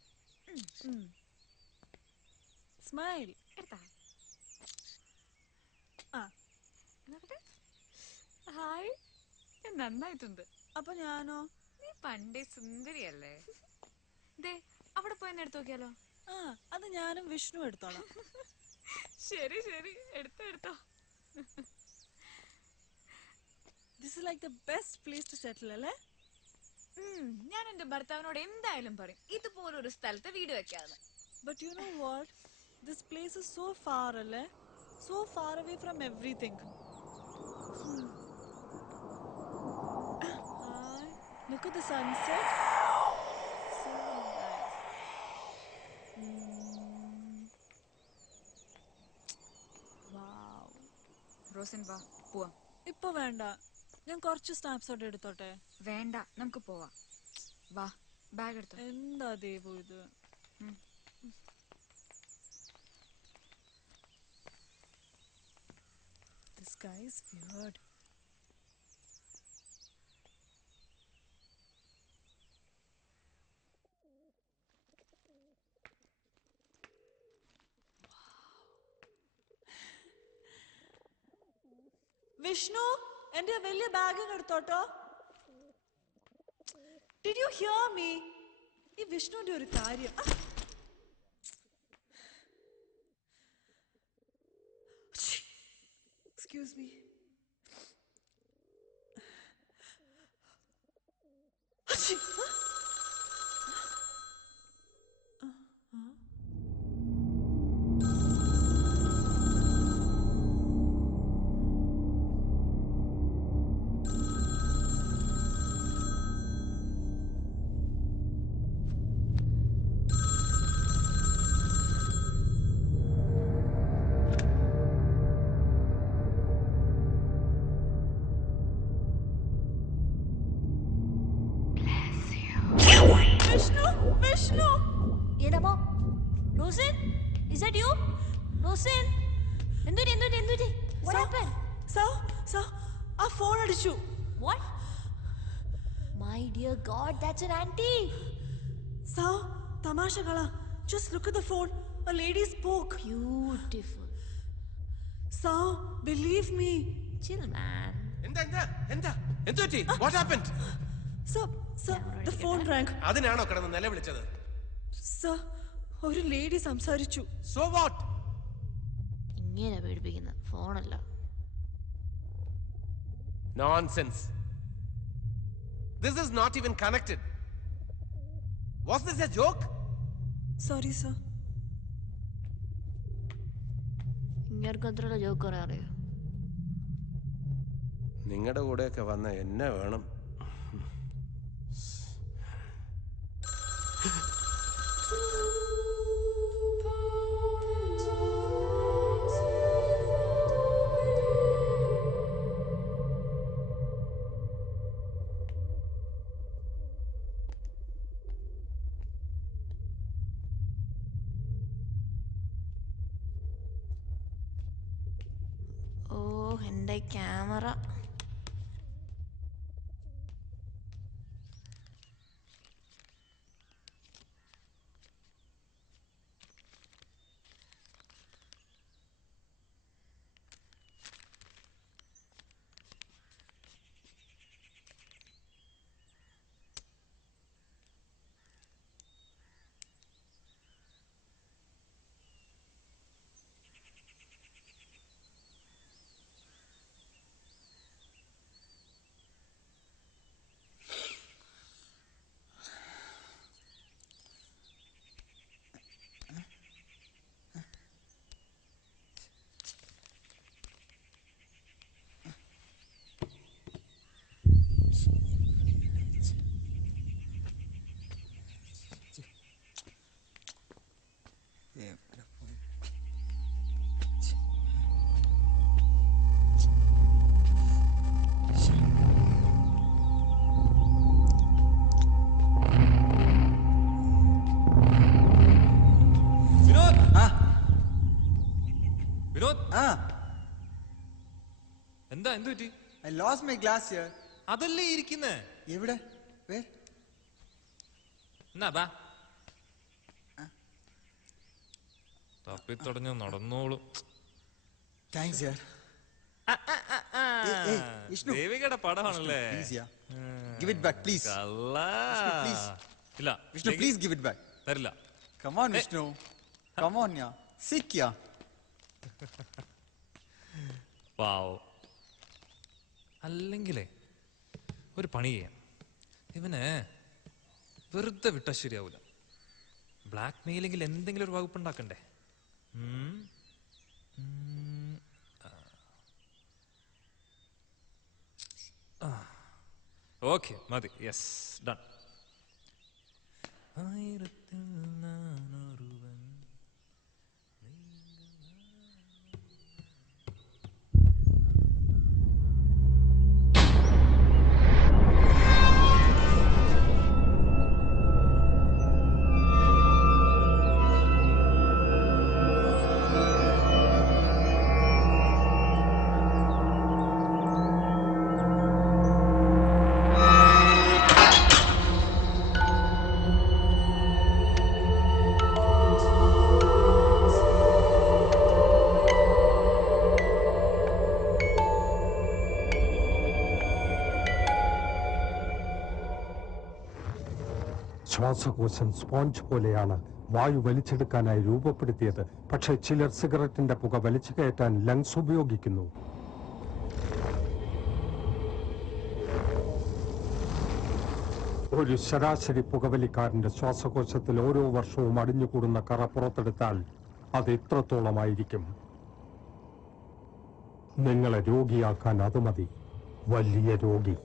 സ്മൈൽ. എടുത്താ? നോക്കട്ടെ. ഹായ്, നന്നായിട്ടുണ്ട്. അപ്പൊ ഞാനോ? നീ പണ്ടേ സുന്ദരിയല്ലേ. അവിടെ പോയി എടുത്തു നോക്കിയാലോ? അത് ഞാനും വിഷ്ണു എടുത്തോളാം. ശരി, എടുത്തോ. This is like the best place to settle, അല്ലേ? ഞാൻ എന്റെ ഭർത്താവിനോട് എന്തായാലും പറയും ഇതുപോലൊരു സ്ഥലത്ത് വീട് വെക്കാന്ന്. But you know what? This place is so far, അല്ലേ? So far away from everything. Look at the sunset. So nice. Wow. Rosan വാ, പോവാം. ഇപ്പൊ വേണ്ട, ഞാൻ കുറച്ച് സ്നാപ്ഷോട്ട് എടുത്തോട്ടെ. വേണ്ട, നമുക്ക് പോവാം. വാ, ബാഗ് എടുത്തോ. എന്താ ദേവു ഇത്? This guy is weird. Vishnu, എന്റെ വലിയ bag എടുത്തോട്ടോ. Did you hear me? ഈ വിഷ്ണുവിന്റെ ഒരു കാര്യം. Excuse me. Vishnu! Yedamo? Rosen? Is that you? Rosen? Enduri? What happened? So, our phone adichu. What? My dear God, that's an auntie. So, tamasha kala. Just look at the phone. A lady spoke. Beautiful. Sir, believe me. Chill, man. എന്താ എന്താ എന്താ എന്തു പറ്റി? What happened? Sir, the phone rang. അതിനാണോ കിടന്ന് നിലവിളിച്ചത്? Sir, ഒരു lady സംസാരിച്ചു. So what? ഇങ്ങനെ പേടിപ്പിക്കുന്ന ഫോണല്ല. Nonsense. This is not even connected. Was this a joke? Sorry, sir. ഇങ്ങേർക്ക് അത്രയുള്ള ജോക്ക് പറയാൻ അറിയോ? നിങ്ങളുടെ കൂടെയൊക്കെ വന്ന എന്നെ വേണം. ഓ, എൻ്റെ ക്യാമറ. വിനോദ്, Ah, എന്താ എന്ത് പറ്റി? I lost my glass here. അതല്ലേ ഇരിക്കുന്നേ. എവിടെ? Where? എന്നാ ബാ, തപ്പിത്തടഞ്ഞ് നടന്നോളൂ. Thanks, yaar. Hey, Vishnu. ദേവികയുടെ പടമാണല്ലേ? Please, yeah. Give it back, please. കള്ളാ. Vishnu, please. ഇല്ല, Vishnu, please give it back. തരില്ല. Come on, Vishnu. Come on, yeah. Sick, yeah. പാവോ. അല്ലെങ്കിലേ ഒരു പണി ചെയ്യാം. ഇവന് വെറുതെ വിട്ടാ ശരിയാവൂല. ബ്ലാക്ക് മെയിലെങ്കിൽ എന്തെങ്കിലും ഒരു വകുപ്പ് ഉണ്ടാക്കണ്ടേ? ഓക്കെ, മതി. Yes, done. ആയിരത്തിൽ നാനൊരുവൻ. ശ്വാസകോശം സ്പോഞ്ച് പോലെയാണ് വായു വലിച്ചെടുക്കാനായി രൂപപ്പെടുത്തിയത്. പക്ഷേ ചിലർ സിഗരറ്റിന്റെ പുക വലിച്ചു കയറ്റാൻ ലങ്സ് ഉപയോഗിക്കുന്നു. ഒരു ശരാശരി പുകവലിക്കാരന്റെ ശ്വാസകോശത്തിൽ ഓരോ വർഷവും അടിഞ്ഞുകൂടുന്ന കറ പുറത്തെടുത്താൽ അത് ഇത്രത്തോളമായിരിക്കും. നിങ്ങളെ രോഗിയാക്കാൻ അത് മതി. വലിയ രോഗി.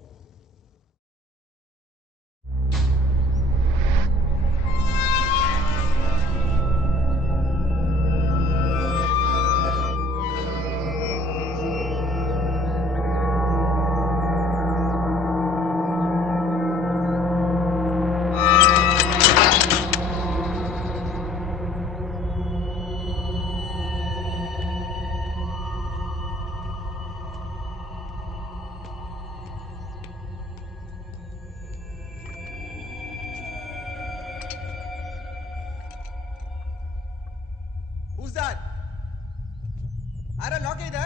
ആരാ ലോക്ക് ചെയ്ത്?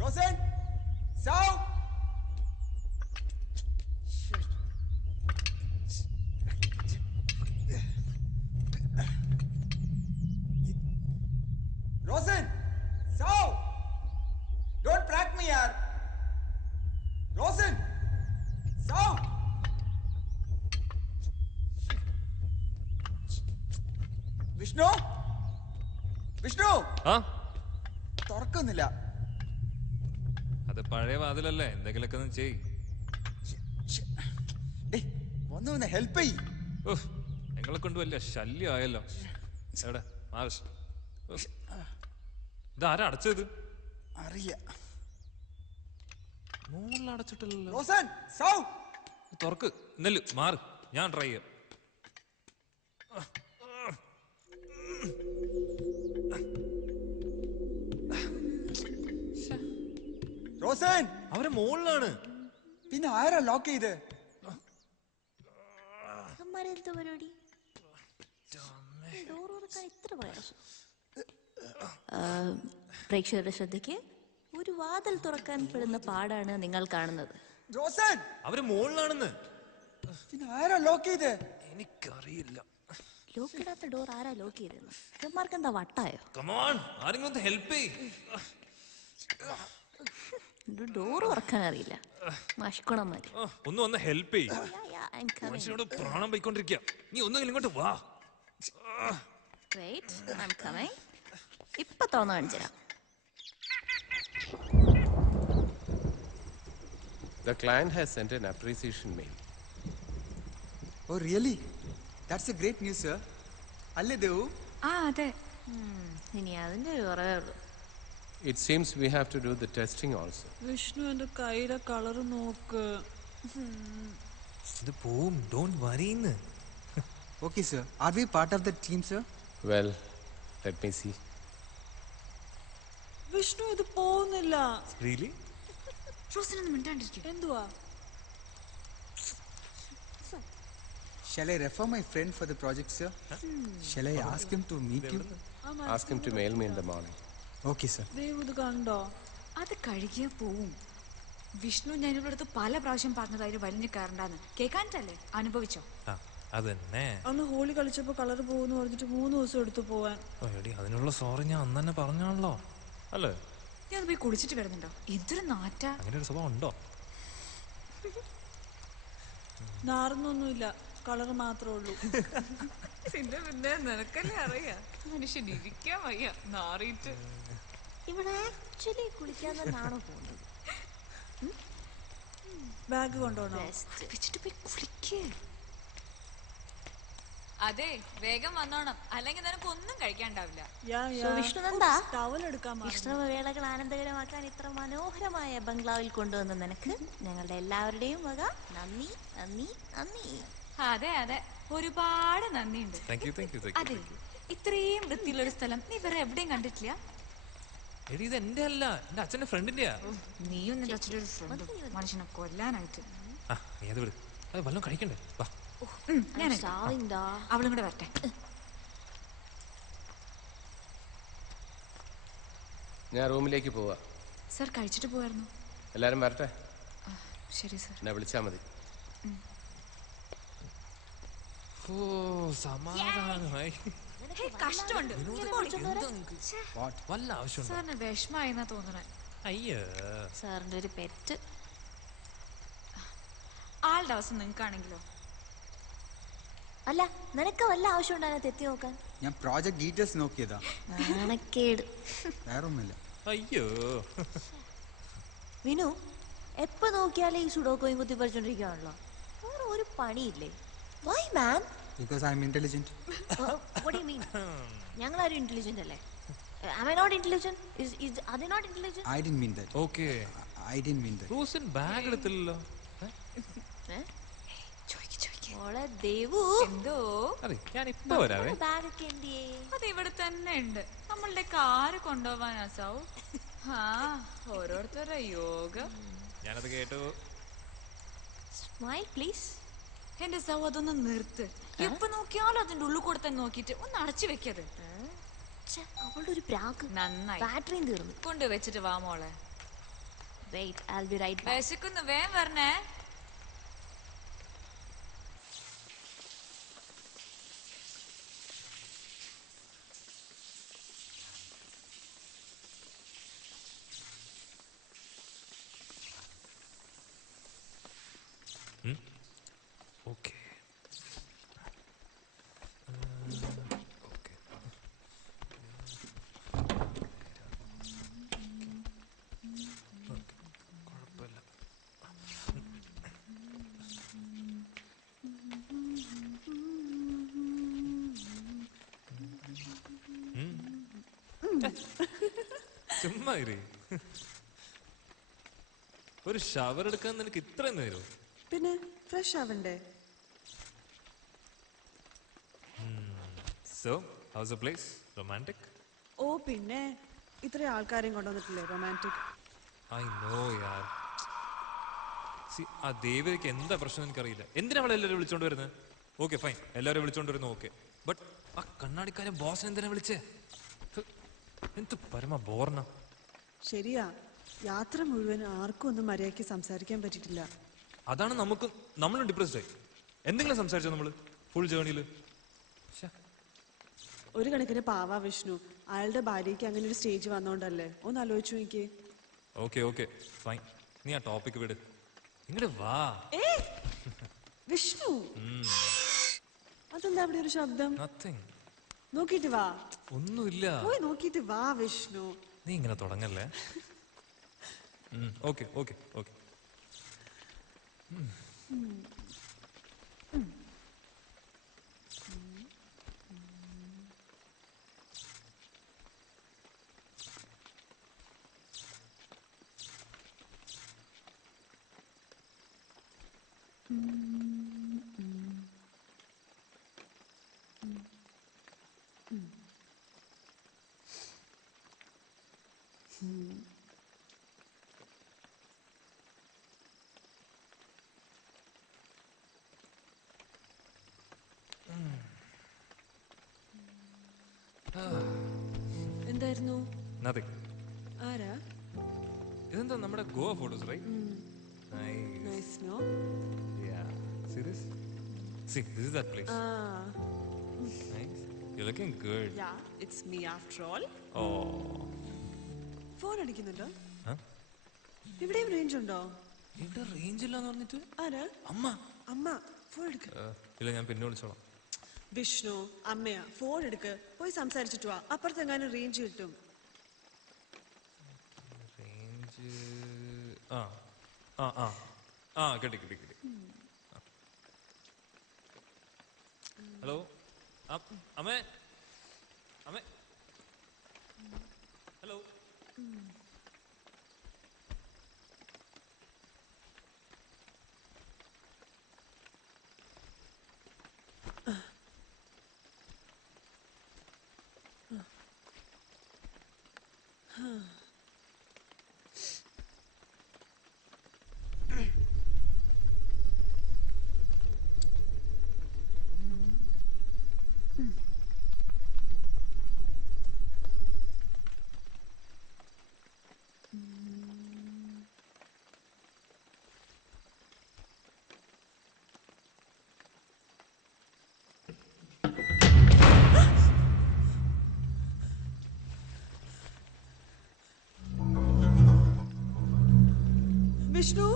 റോസൻ, സൗ. റോസൻ, സൗ. Don't prank me, yaar. Rosen, സൗ. വിഷ്ണു, വിഷ്ണു, ആ തുറക്കുന്നില്ല. അത് പഴയ വാതിലല്ലേ, എന്തെങ്കിലുമൊക്കെ ഒന്ന് ചെയ്. ഒന്ന് ഹെൽപ്പ് ചെയ്. നിങ്ങളെ കൊണ്ട് വലിയ ശല്യമായല്ലോ. എവിടെ മാർഷ്? ഇതാരാ അടച്ചത്? അറിയാ. മുകളിൽ അടച്ചിട്ടില്ലല്ലോ. റോസൻ, സൗ. തുറക്ക്. നെല്ല് മാറ്, ഞാൻ ട്രൈ ചെയ്യാം. റോസൻ, അവരെ മുകളിലാണ്. പിന്നെ ആരാ ലോക്ക് ചെയ്ത്? അമ്മാരെന്താ പരിപാടി? ഡോർ തുറക്കാൻ ഇത്ര പ്രയാസം. പ്രേക്ഷകരുടെ ശ്രദ്ധയ്ക്ക്, ഒരു വാതിൽ തുറക്കാൻ പെടുന്ന പാടാണ് നിങ്ങൾ കാണുന്നത്. റോസൻ, അവര് മുകളിലാണെന്ന്. പിന്നെ ആരാ ലോക്ക് ചെയ്ത്? എനിക്കറിയില്ല. ലോക്ക് ഇടാത്ത ഡോർ ആരാ ലോക്ക് ചെയ്തെന്ന്? ഇവന്മാർക്ക് എന്താ വട്ടായോ? കമോൺ, ആരെങ്കിലും ഒന്ന് ഹെൽപ്പ് ചെയ്യ്. ഡോർ തുറക്കാൻ അറിയില്ല മഷ്കുണന്മാര്. ഒന്ന് ഹെൽപ്പ് ചെയ്യ്. മനുഷ്യനോട് പ്രാണം പോയിക്കൊണ്ടിരിക്കുക. നീ ഒന്നുകിൽ ഇങ്ങോട്ട് വാ. ഇപ്പൊ തോന്നു കാണിച്ചരാ. The client has sent an appreciation mail. Oh, really? That's a great news, sir. അല്ലേ ദേവു? അതെ. ഇനി അതിന്റെ ഒരു കുറവേ ഉള്ളൂ. It seems we have to do the testing also. Vishnu എന്റെ കയ്യിലെ കളർ നോക്ക്. ഇത് പോവും. Don't വറിന്ന്. Okay, sir. Are we part of the team, sir? Well, let me see. Vishnu ഇത് പോകുന്നില്ല. Really? റോസിനൊന്നും മിണ്ടാണ്ടിരിക്കും. എന്തുവാ? Shall I refer my friend for the project, sir? Shall I ask him to meet you? Ask him to mail me in the morning. Okay, sir. Dev ഇത് കണ്ടോ? അത് കഴുകിയാ പോവും. വിഷ്ണു ഞാനിവിടെ അടുത്ത് പല പ്രാവശ്യം പറഞ്ഞതായി വലിഞ്ഞു കയറണ്ടാന്ന്. കേൾക്കാനിട്ടല്ലേ? അനുഭവിച്ചോ? അതന്നെ. അന്ന് ഹോളി കളിച്ചപ്പോ കളർ പോകുന്നു പറഞ്ഞിട്ട് 3 ദിവസം എടുത്തു പോവാൻ. അതിനുള്ള സോറി ഞാൻ അന്ന് തന്നെ പറഞ്ഞാണല്ലോ അല്ലേ? നീ അത് പോയി കുളിച്ചിട്ട് കിടന്നുണ്ടോ? എന്തൊരു നാറ്റാ. അങ്ങനെ ഒരു സ്വഭാവം ഉണ്ടോ? നാറുന്നൊന്നുമില്ല, കളർ മാത്രമേ ഉള്ളൂ. പിന്നെ നിനക്കല്ലേ അറിയാ, മനുഷ്യൻ ഇരിക്കാൻ വയ്യ നാറിയിട്ട്. ഇവിടെ ആക്ച്വലി കുളിക്കാൻ തന്നെയാണോ പോകുന്നത്? ബാഗ് കൊണ്ടോണോ? വെച്ചിട്ട് പോയി കുളിക്കേ. അതെ, വേഗം വന്നോണം, അല്ലെങ്കിൽ നിനക്ക് ഒന്നും കഴിക്കാണ്ടാവില്ല. വിഷ്ണുനന്ദ, ടവൽ എടുക്കാൻ വിഷ്ണുവേളകൾ ആനന്ദകരമാക്കാൻ ഇത്ര മനോഹരമായ ബംഗ്ലാവിൽ കൊണ്ടുവന്ന നിനക്ക് ഞങ്ങളുടെ എല്ലാവരുടെയും വക നന്ദി നന്ദി നന്ദി. അതെ അതെ, ഒരുപാട് നന്ദിയുണ്ട്. അതെ, ഇത്രയും വൃത്തിയുള്ളൊരു സ്ഥലം നീ വേറെ എവിടെയും കണ്ടിട്ടില്ല. ഇത് എന്റെ അല്ല, എന്റെ അച്ഛന്റെ ഫ്രണ്ടിന്റെയാ. നീയും നിന്റെ അച്ഛൻ്റെ ഒരു ഫ്രണ്ട് മനുഷ്യനെ കൊല്ലാനായിട്ട്. നീ അത് വിട്, അത് വല്ലതും കഴിക്കണ്ടേ? വാ, അവളും കൂടെ വരട്ടെ. ഞാൻ റൂമിലേക്ക് പോവാ. സർ കഴിച്ചിട്ട് പോവായിരുന്നു. എല്ലാരും വരട്ടെ. ശരി സർ. എന്നെ വിളിച്ചാ മതി. ഓ സമാധാനമായി. കഷ്ടമുണ്ട്. വല്ല ആവശ്യം സാറിന് വിഷമായെന്നാ തോന്നണേ. അയ്യോ, സാറിന്റെ ഒരു പെറ്റ്. ആളുടെ അവസ്ഥ നിങ്ങൾക്കാണെങ്കിലോ? അല്ല, നിനക്ക് വല്ല ആവശ്യം ഉണ്ടായിരുന്നു എത്തി നോക്കാൻ? ഞാൻ പ്രോജക്ട് ഡീറ്റെയിൽസ് നോക്കിയതാ. നാണക്കേട്. വേറൊന്നുമില്ല. അയ്യോ വിനു, എപ്പോ നോക്കിയാലേ ഈ സുഡോക്കോയും കുത്തി പറിച്ചോണ്ടിരിക്കുകയാണല്ലോ. വേറെ ഒരു പണിയില്ലേ? Why, man? Because I'm intelligent. What do you mean? ഞങ്ങളാരും ഇന്റലിജന്റ് അല്ലേ? Am I not intelligent? Are they not intelligent? I didn't mean that. Okay. I didn't mean that. Rosan bag എടുത്തില്ലല്ലോ. മോളെ ദേവു, എന്തോ അതെ, ഞാൻ ഇപ്പൊ വരാവേ. ബാഗ് ഒക്കെ എന്തിയേ? അത് ഇവിടെ തന്നെ ഉണ്ട്. നമ്മളുടെ കാറ് കൊണ്ടുപോവാനാ സൗ. ഓരോരുത്തരുടെ യോഗം. ഞാനത് കേട്ടു. Smile, please. എന്റെ സൗ, അതൊന്ന് നിർത്ത്. എപ്പൊ നോക്കിയാലും അതിന്റെ ഉള്ളിൽ കൂടെ തന്നെ നോക്കിട്ട് ഒന്ന് അടച്ചു വെക്കത്. അവളുടെ ഒരു പ്രാക്ക്. നന്നായി. ബാറ്ററിയും തീർന്നു. കൊണ്ട് വെച്ചിട്ട് വാ മോളെ. Wait, I'll be right back. വിശക്കുന്നു, വേഗം വരണേ. Okay. ചുമ്മാ ഇരി. ഒരു ഷവർ എടുക്കാൻ നിനക്ക് ഇത്രയും നേരം? പിന്നെ ഫ്രഷ് ആവണ്ടേ? So, how's the place? Romantic? ഓ പിന്നെ ഇത്രയും ആൾക്കാരെയും കൊണ്ടുവന്നിട്ടില്ലേ romantic. I know, yaar. See, ആ ദേവിക്ക് എന്താ പ്രശ്നം എനിക്കറിയില്ല. എന്തിനാ അവളെ എല്ലാവരും വിളിച്ചോണ്ട് വരുന്നത്? ഓക്കെ ഫൈൻ, എല്ലാവരും വിളിച്ചോണ്ട് വരുന്നു, ഓക്കെ. ബട്ട് ആ കണ്ണാടിക്കാരൻ ബോസിനെ എന്തിനാ വിളിച്ചേ? എന്ത് പരമ ബോർണ. ശരിയാ, യാത്ര മുഴുവൻ ആർക്കും ഒന്നും മര്യാദയ്ക്ക് സംസാരിക്കാൻ പറ്റിയിട്ടില്ല. അതാണ് നമ്മളും ഡിപ്രസ്ഡ് ആയി. എന്തെങ്കിലും സംസാരിച്ചോ നമ്മള് ഫുൾ ജേർണിയില്? ഒരു കണക്കിന് പാവാ വിഷ്ണു, അയാളുടെ ഭാര്യയ്ക്ക് അങ്ങനെ ഒരു സ്റ്റേജ് വന്നോണ്ടല്ലേ. ഒന്ന് ആലോചിച്ചു എനിക്ക്. ഓക്കെ ഓക്കെ ഫൈൻ, നീ ആ ടോപ്പിക് വിട്. ഇങ്ങോട്ട് വാ. വിഷ്ണു, അതെന്താ അവിടെ ഒരു ശബ്ദം? നത്തിങ്. നോക്കിട്ട് വാ. ഒന്നുമില്ല, പോയി നോക്കിട്ട് വാ വിഷ്ണു. നീ ഇങ്ങനെ തുടങ്ങല്ലേ. Okay okay okay. എന്തായിരുന്നു? Nothing. ആരാ? ഇതെന്താ നമ്മുടെ Goa photos, right? Nice, no? Yeah. See this? See, this is that place. Nice. You're looking good. Yeah, it's me after all. Oh. Phone അടിക്കുന്നുണ്ടോ? Huh? ഇവിടെയും റേഞ്ച് ഉണ്ടോ? ഇവിടെ റേഞ്ച് ഇല്ലാന്ന് പറഞ്ഞിട്ട്? ആരാ? അമ്മ. അമ്മ, ഫോൺ എടുക്ക. ഇല്ല, ഞാൻ പിന്നെ വിളിച്ചോളാം. വിഷ്ണു, അമ്മയാ, ഫോൺ എടുക്ക്. പോയി സംസാരിച്ചിട്ട് വാ. അപ്പുറത്തെങ്ങാനും റേഞ്ച് കിട്ടും. റേഞ്ച് ആ ആ ആ ആ കിട്ടി കിട്ടി കിട്ടി. ഹലോ അമ്മേ, അമ്മേ, ഹലോ. വിഷ്ണു,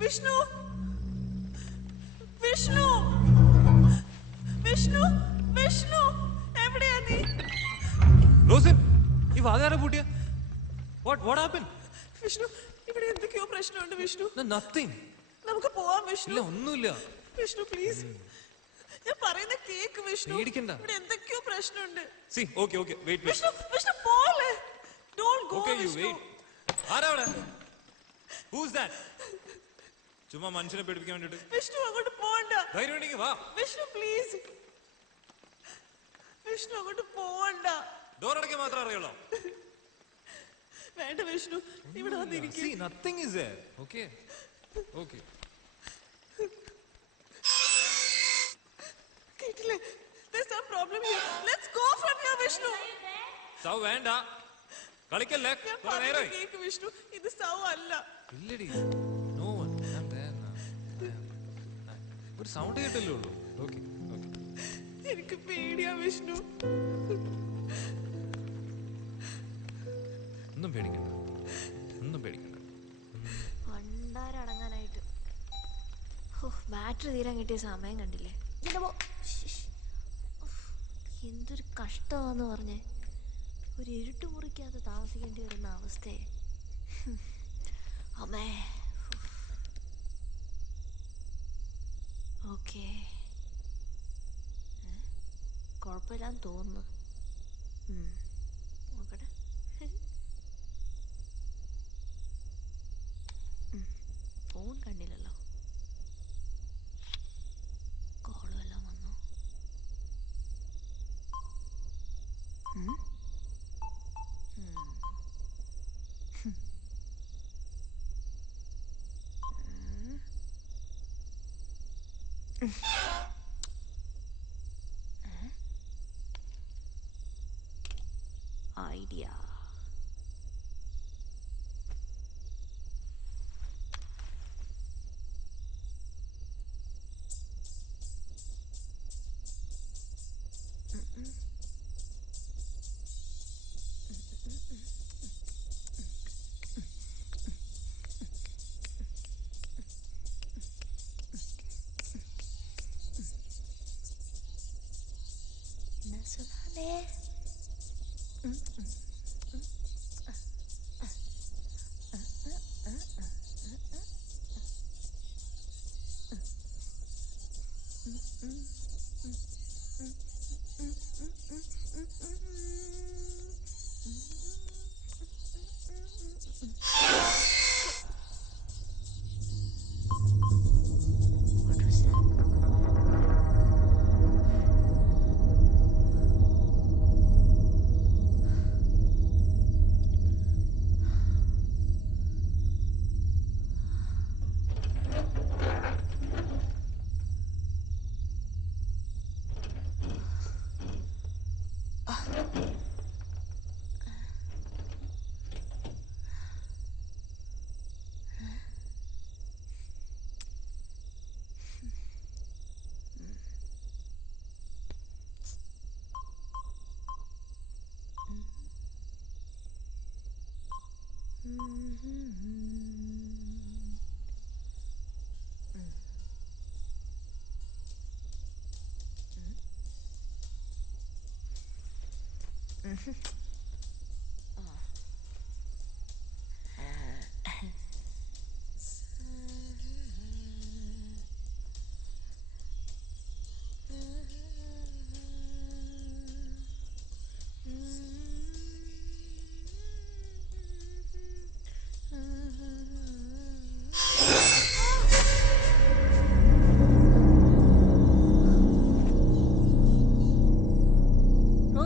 വിഷ്ണു, വിഷ്ണു, വിഷ്ണു, വിഷ്ണു, എവിടെയാ നീ? റോസിൻ, ഈ വാതിലാരെ പൂട്ടിയ? What happened? വിഷ്ണു, ഇവിടെ എന്തൊക്കെയോ പ്രശ്നമുണ്ട് വിഷ്ണു. Nothing. നമുക്ക് പോവാം വിഷ്ണു. ഇല്ല, ഒന്നുമില്ല. വിഷ്ണു പ്ലീസ്, ഞാൻ പറയുന്ന കേക്ക് വിഷ്ണു. പേടിക്കണ്ട. ഇവിടെ എന്തൊക്കെയോ പ്രശ്നമുണ്ട്. See, okay, wait. Vishnu, Vishnu പോലെ. Don't go Okay, you Vishnu. wait. ആരാ അവിടെ? Who's that? ചുമ്മാ മനുഷ്യനെ പേടിപ്പിക്കാൻ വേണ്ടിട്ട്. വിഷ്ണു അങ്ങോട്ട് പോവണ്ട. ധൈര്യം ഉണ്ടെങ്കിൽ വാ. വിഷ്ണു പ്ലീസ്. വിഷ്ണു അങ്ങോട്ട് പോവണ്ട. ഡോർ അടയ്ക്കാൻ മാത്രം അറിയുള്ളൂ. വേണ്ട വിഷ്ണു, ഇവിടെ വന്നിരിക്കും. See, nothing is there. Okay. കേട്ടില്ലേ? There's some വേണ്ട കളിക്കല്ലേ കുറെ നേരമായി കേക്ക് വിഷ്ണു ഇത് സൗ അല്ല ഇല്ലടി നോ വൺ ഒരു സൗണ്ട് കേട്ടല്ലേ ഉള്ളൂ ഓക്കെ ഓക്കെ എനിക്ക് പേടിയാ വിഷ്ണു ഒന്നും പേടിക്കണ്ട ഒന്നും പേടിക്കണ്ട പണ്ടാരടങ്ങാനായിട്ട് ബാറ്ററി തീരാൻ കിട്ടിയ സമയം കണ്ടില്ലേ എന്തൊരു കഷ്ടമാന്ന് പറഞ്ഞേ ഒരു ഇരുട്ട് മുറിക്കകത്ത് താമസിക്കേണ്ടി വരുന്ന അവസ്ഥയെ അമ്മേ ഓക്കെ കുഴപ്പമില്ലാന്ന് തോന്നുന്നു നോക്കട്ടെ ഫോൺ കണ്ടില്ലല്ലോ കോളും എല്ലാം വന്നു idea സുധാമേ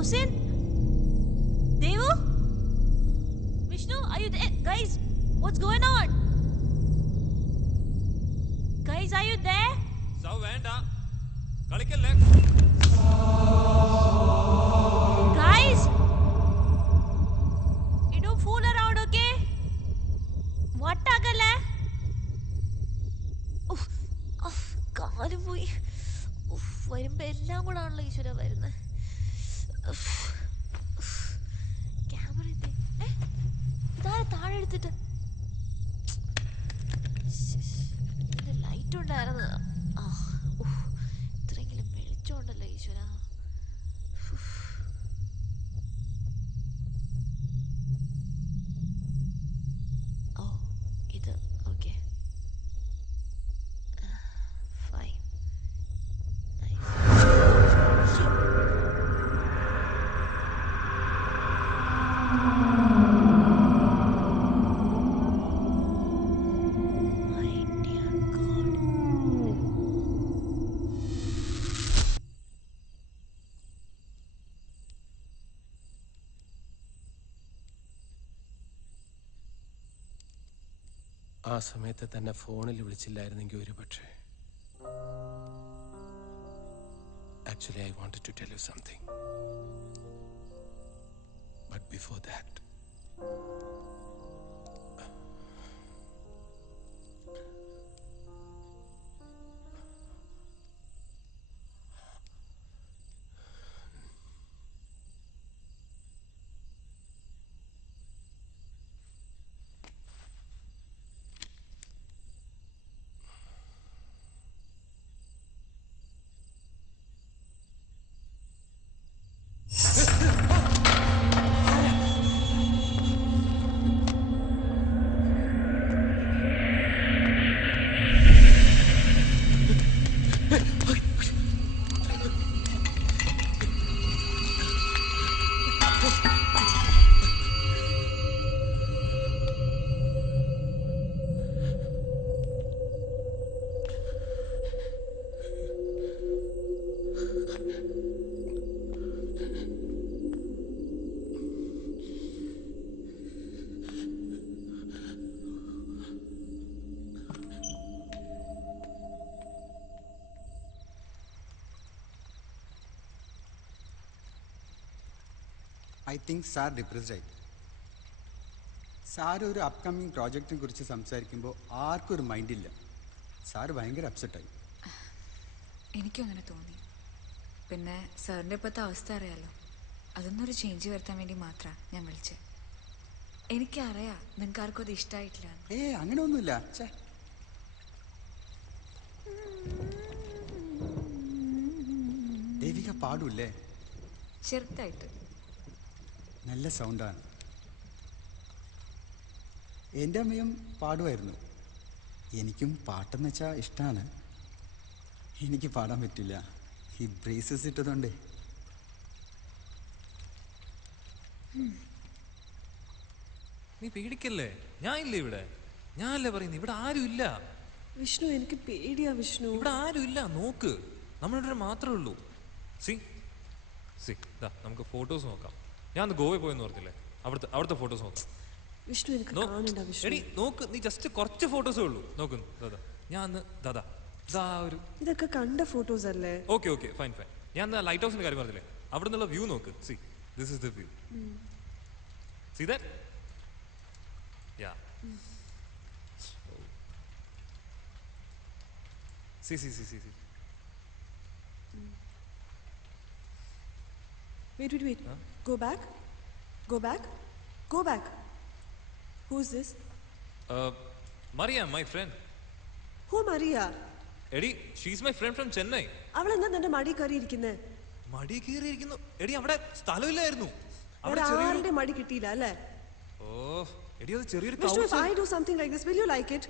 Rosin? Devu? Vishnu, are you there? Guys, what's going on? Guys, are you there? സൗ വേണ്ട കളിക്കല്ലേ Guys! You don't fool around, okay? വട്ടാക്കല്ലേ? കാല് പോയി വരുമ്പോ എല്ലാം കൂടെ ആണല്ലോ ഈശ്വര വരുന്നത്. ക്യാമറ ഇതാരെ താഴെ എടുത്തിട്ട് ലൈറ്റ് ഉണ്ടായിരുന്നു. ഇത്രയെങ്കിലും വെളിച്ചമുണ്ടല്ലോ ഈശ്വര. ഓ ഇത് ഓക്കെ ഫൈൻ. ആ സമയത്ത് തന്നെ ഫോണിൽ വിളിച്ചില്ലായിരുന്നെങ്കിൽ ഒരു പക്ഷേ. Actually, I wanted to tell you something. But before that. I think sir depressed ആയി. സാർ ഒരു അപ്കമ്മിങ് പ്രോജക്റ്റിനെ കുറിച്ച് സംസാരിക്കുമ്പോൾ ആർക്കും ഒരു മൈൻഡില്ല. സാർ ഭയങ്കര അപ്സെറ്റായി. എനിക്കും അങ്ങനെ തോന്നി. പിന്നെ സാറിൻ്റെ ഇപ്പോഴത്തെ അവസ്ഥ അറിയാലോ, അതൊന്നൊരു ചേഞ്ച് വരുത്താൻ വേണ്ടി മാത്രമാണ് ഞാൻ വിളിച്ചത്. എനിക്കറിയാം നിങ്ങൾക്ക് ആർക്കും അത് ഇഷ്ടമായിട്ടില്ല. അങ്ങനെ ഒന്നുമില്ല. ദേവിക പാടൂല്ലേ? ചെറുതായിട്ട്. നല്ല സൗണ്ടാണ്. എൻ്റെ അമ്മയും പാടുമായിരുന്നു. എനിക്കും പാട്ടെന്ന് വെച്ചാൽ ഇഷ്ടമാണ്. എനിക്ക് പാടാൻ പറ്റില്ല, ഈ ബ്രേസസ് ഇട്ടതുകൊണ്ടേ. നീ പേടിക്കല്ലേ, ഞാൻ ഇല്ലേ ഇവിടെ. ഞാനല്ലേ പറയുന്നത്, ഇവിടെ ആരും ഇല്ല. വിഷ്ണു, എനിക്ക് പേടിയാ വിഷ്ണു. ഇവിടെ ആരും ഇല്ല, നോക്ക്, നമ്മളിവിടെ മാത്രമേ ഉള്ളൂ. സി സി ദാ നമുക്ക് ഫോട്ടോസ് നോക്കാം. ഞാൻ അന്ന് ഗോവയിൽ പോയെന്ന് പറഞ്ഞില്ലേ, അവിടുത്തെ ഫോട്ടോസ് നോക്കാം. വിഷ്ണു, എനിക്ക് കാണണ്ട വിഷ്ണു. എടി നോക്ക്, നീ ജസ്റ്റ് കുറച്ച് ഫോട്ടോസേ ഉള്ളൂ. നോക്കുന്നു ദാദാ, ഞാൻ അന്ന് ദാദാ ഒരു ഇതൊക്കെ കണ്ട ഫോട്ടോസ് അല്ലേ? Okay okay fine fine. ഞാൻ അന്ന് ലൈറ്റ് ഹൗസിന്റെ കാര്യം പറഞ്ഞില്ലേ, അവിടെ നിന്നുള്ള വ്യൂ നോക്ക്. See this is the view. C that? Yeah. See. Wait. Huh? Go back. Who's this? Maria, my friend. Who Maria? Eddie, she's my friend from Chennai. അവൾ എന്താ നിന്റെ മടി കയറി ഇരിക്കുന്നേ? മടി കയറി ഇരിക്കുന്നു? എടി അവിടെ സ്ഥലമില്ലായിരുന്നു. ആരുടെ മടി കിട്ടിയില്ല അല്ലേ? ഓ എടി, അത് ചെറിയൊരു Vishnu, if I do something like this, will you like it?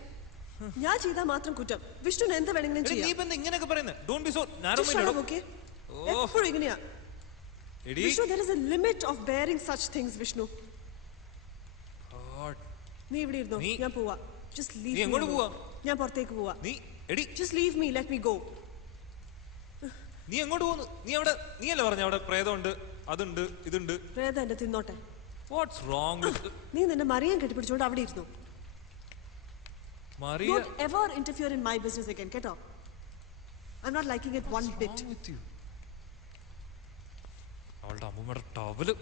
ഞാൻ ചെയ്താൽ മാത്രം കുറ്റം. വിഷ്ണുവിന് എന്താ വേണമെങ്കിലും ചെയ്യാം. നീ ഇപ്പോ ഇങ്ങനെയൊക്കെ പറയുന്നത്? Don't be so narrow minded. Okay? എപ്പോഴും ഇങ്ങനെയാ. Vishnu, there is a limit of bearing such things, Vishnu. God. നീ ഇവിടെ ഇരുന്നോ, ഞാൻ പോവാ. Just leave me. നീ എങ്ങോട്ട് പോവാ? ഞാൻ പുറത്തേക്ക് പോവാ. നീ എടി Just leave me, let me go. നീ എങ്ങോട്ട് പോകുന്നു? നീ അല്ലേ പറഞ്ഞ അവിടെ പ്രേതമുണ്ട്, അതുണ്ട്, ഇതുണ്ട്. പ്രേതം എന്നെ തിന്നോട്ടെ. What's wrong with നീ നിന്റെ മറിയം കെട്ടിപ്പിടിച്ചോണ്ട് അവിടെ ഇരുന്നു. Maria, don't ever interfere in my business again. Get up. I'm not liking it one bit. അവളുടെ അമ്മൂമ്മയുടെ ടവല്.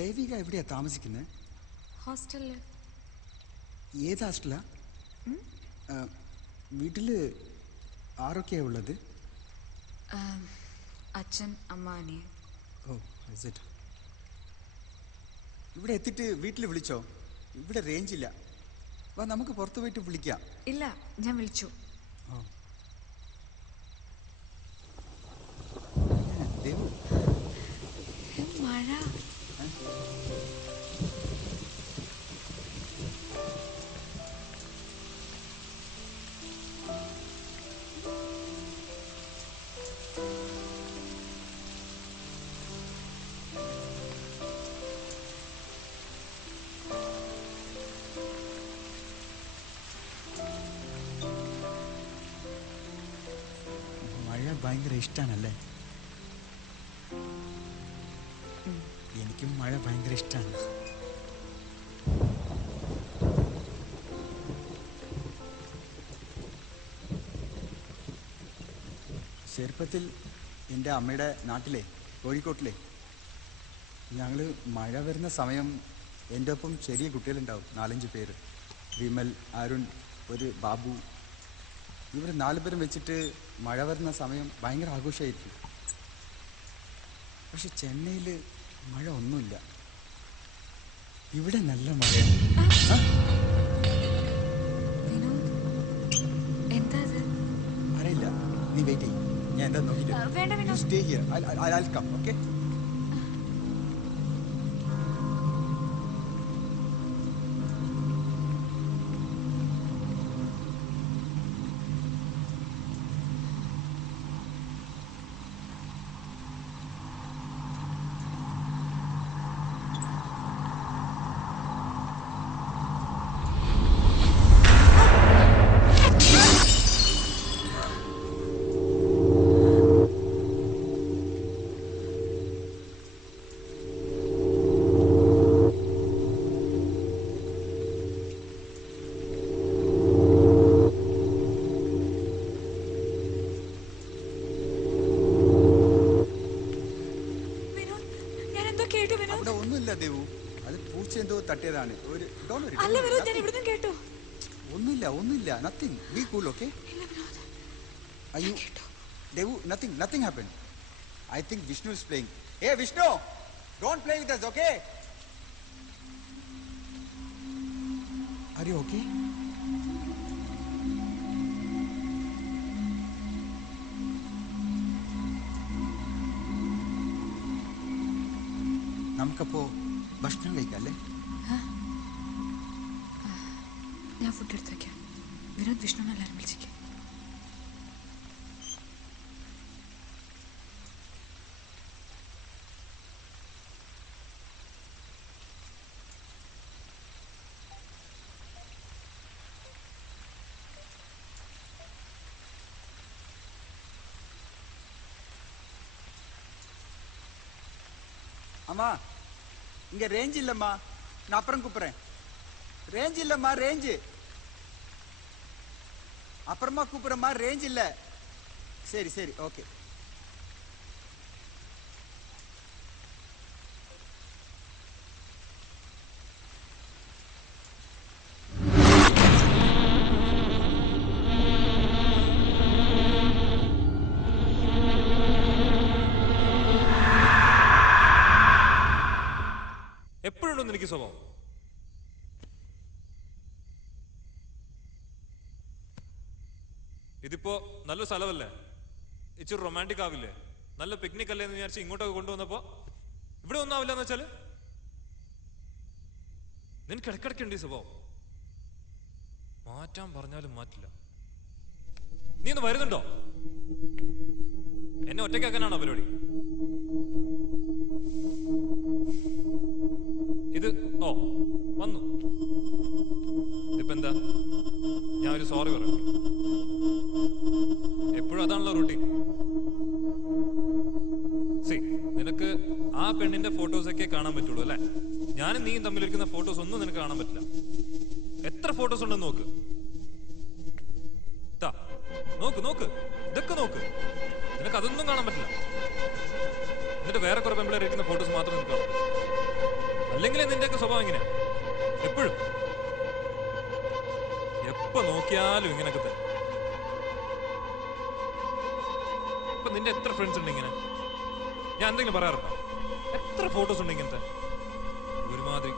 ദേവിക എവിടെയാ താമസിക്കുന്നത്? ഹോസ്റ്റലില്. ഏത് ഹോസ്റ്റലാ? വീട്ടില് ആരൊക്കെയാ ഉള്ളത്? അച്ഛൻ, അമ്മ, അനിയൻ. ഓ, ഇവിടെ എത്തിയിട്ട് വീട്ടിൽ വിളിച്ചോ? ഇവിടെ റേഞ്ച് ഇല്ല. വാ, നമുക്ക് പുറത്തു പോയിട്ട് വിളിക്കാം. ഇല്ല, ഞാൻ വിളിച്ചു. മഴ. ഭയങ്കര ഇഷ്ടാണല്ലേ? എനിക്കും മഴ ഭയങ്കര ഇഷ്ടമാണ്. ചെറുപ്പത്തിൽ എൻ്റെ അമ്മയുടെ നാട്ടിലെ കോഴിക്കോട്ടിലെ ഞങ്ങൾ മഴ വരുന്ന സമയം എൻ്റെ ഒപ്പം ചെറിയ കുട്ടികളുണ്ടാവും 4-5 പേര്. വിമൽ, അരുൺ, ഒരു ബാബു. ഇവർ 4 പേരും വെച്ചിട്ട് മഴ വരുന്ന സമയം ഭയങ്കര ആഘോഷമായിരിക്കും. പക്ഷെ ചെന്നൈയിൽ മഴ ഒന്നുമില്ല. ഇവിടെ നല്ല മഴയാണ്. അറിയില്ല, നീ വെയിറ്റ് ചെയ്യും. ഞാൻ എന്താ നോക്കിയിട്ട് stay here. I'll come, okay? അവിടെ ഒന്നുമില്ല ദേവു, അത് പൂച്ച എന്തോ തട്ടിയതാണ്. ഒന്നുമില്ല, നത്തിങ്. B cool, okay? അയ്യോ Devu, nothing happen. I think Vishnu is playing. Hey Vishnu, don't play with us, okay? Are you okay? നമുക്കപ്പോ ഭക്ഷണം കഴിക്കല്ലേ? ഞാൻ ഫുഡ് എടുത്ത് വെക്കാം. വിനോദ് വിഷ്ണുവിനെ എല്ലാവരും വിളിച്ചേക്കാം. அம்மா, இங்க ரேஞ்ச் இல்லம்மா, நான் அப்புறம் கூப்பிடுறேன். ரேஞ்ச் இல்லம்மா, ரேஞ்சு அப்புறமா கூப்பிடுறேம்மா, ரேஞ்ச் இல்ல. சரி சரி, ஓகே. എപ്പോഴുണ്ടോ എനിക്ക് സ്വഭാവം? ഇതിപ്പോ നല്ല സ്ഥലമല്ലേ, ഇച്ചിരി റൊമാൻറ്റിക് ആവില്ലേ? നല്ല പിക്നിക് അല്ലേ എന്ന് വിചാരിച്ച് ഇങ്ങോട്ടൊക്കെ കൊണ്ടുവന്നപ്പോ ഇവിടെ ഒന്നും ആവില്ല എന്ന് വെച്ചാല് നിനക്ക് ഇടക്കിടക്കുണ്ട് ഈ സ്വഭാവം. മാറ്റാൻ പറഞ്ഞാലും മാറ്റില്ല. നീ ഒന്ന് വരുന്നുണ്ടോ? എന്നെ ഒറ്റയ്ക്കാക്കാനാണോ പരിപാടി? ഇത് വന്നു. ഇതിപ്പോ എന്താ? ഞാൻ ഒരു സോറി പറയണം. എപ്പോഴും അതാണല്ലോ റൂട്ടീൻ. സി, നിനക്ക് ആ പെണ്ണിന്റെ ഫോട്ടോസ് ഒക്കെ കാണാൻ പറ്റുള്ളൂ അല്ലെ? ഞാനും നീയും തമ്മിലിരിക്കുന്ന ഫോട്ടോസ് ഒന്നും നിനക്ക് കാണാൻ പറ്റില്ല. എത്ര ഫോട്ടോസ് ഉണ്ടെന്ന് നോക്ക്. നോക്ക്, ഇതൊക്കെ നോക്ക്. നിനക്ക് അതൊന്നും കാണാൻ പറ്റില്ല. എന്നിട്ട് വേറെ കുറെ പെമ്പിളേർ ഇരിക്കുന്ന ഫോട്ടോസ് മാത്രം നിനക്ക് കാണാം. അല്ലെങ്കിൽ നിന്റെയൊക്കെ സ്വഭാവം ഇങ്ങനെ എപ്പോഴും, എപ്പോ നോക്കിയാലും ഇങ്ങനൊക്കെ തന്നെ. ഇപ്പൊ നിന്റെ എത്ര ഫ്രണ്ട്സ് ഉണ്ട് ഇങ്ങനെ? ഞാൻ എന്തെങ്കിലും പറയാറുണ്ടോ? എത്ര ഫോട്ടോസ് ഉണ്ട് ഇങ്ങനത്തെ? ഒരുമാതിരി.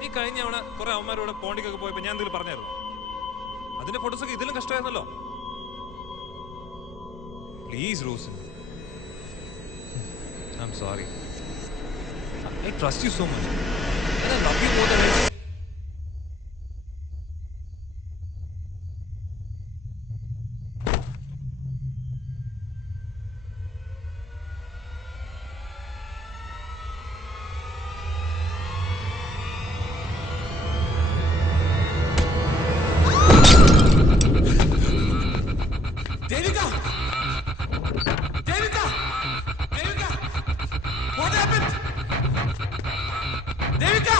നീ കഴിഞ്ഞ അവിടെ കുറെ അവന്മാരോടെ പോണ്ടിക്കൊക്കെ പോയപ്പോ ഞാൻ എന്തെങ്കിലും പറഞ്ഞായിരുന്നു? അതിന്റെ ഫോട്ടോസൊക്കെ ഇതിലും കഷ്ടമായിരുന്നല്ലോ. Please Rose, I am sorry. I trust you so much. And I love you more than anything. Devika! What happened? Devika!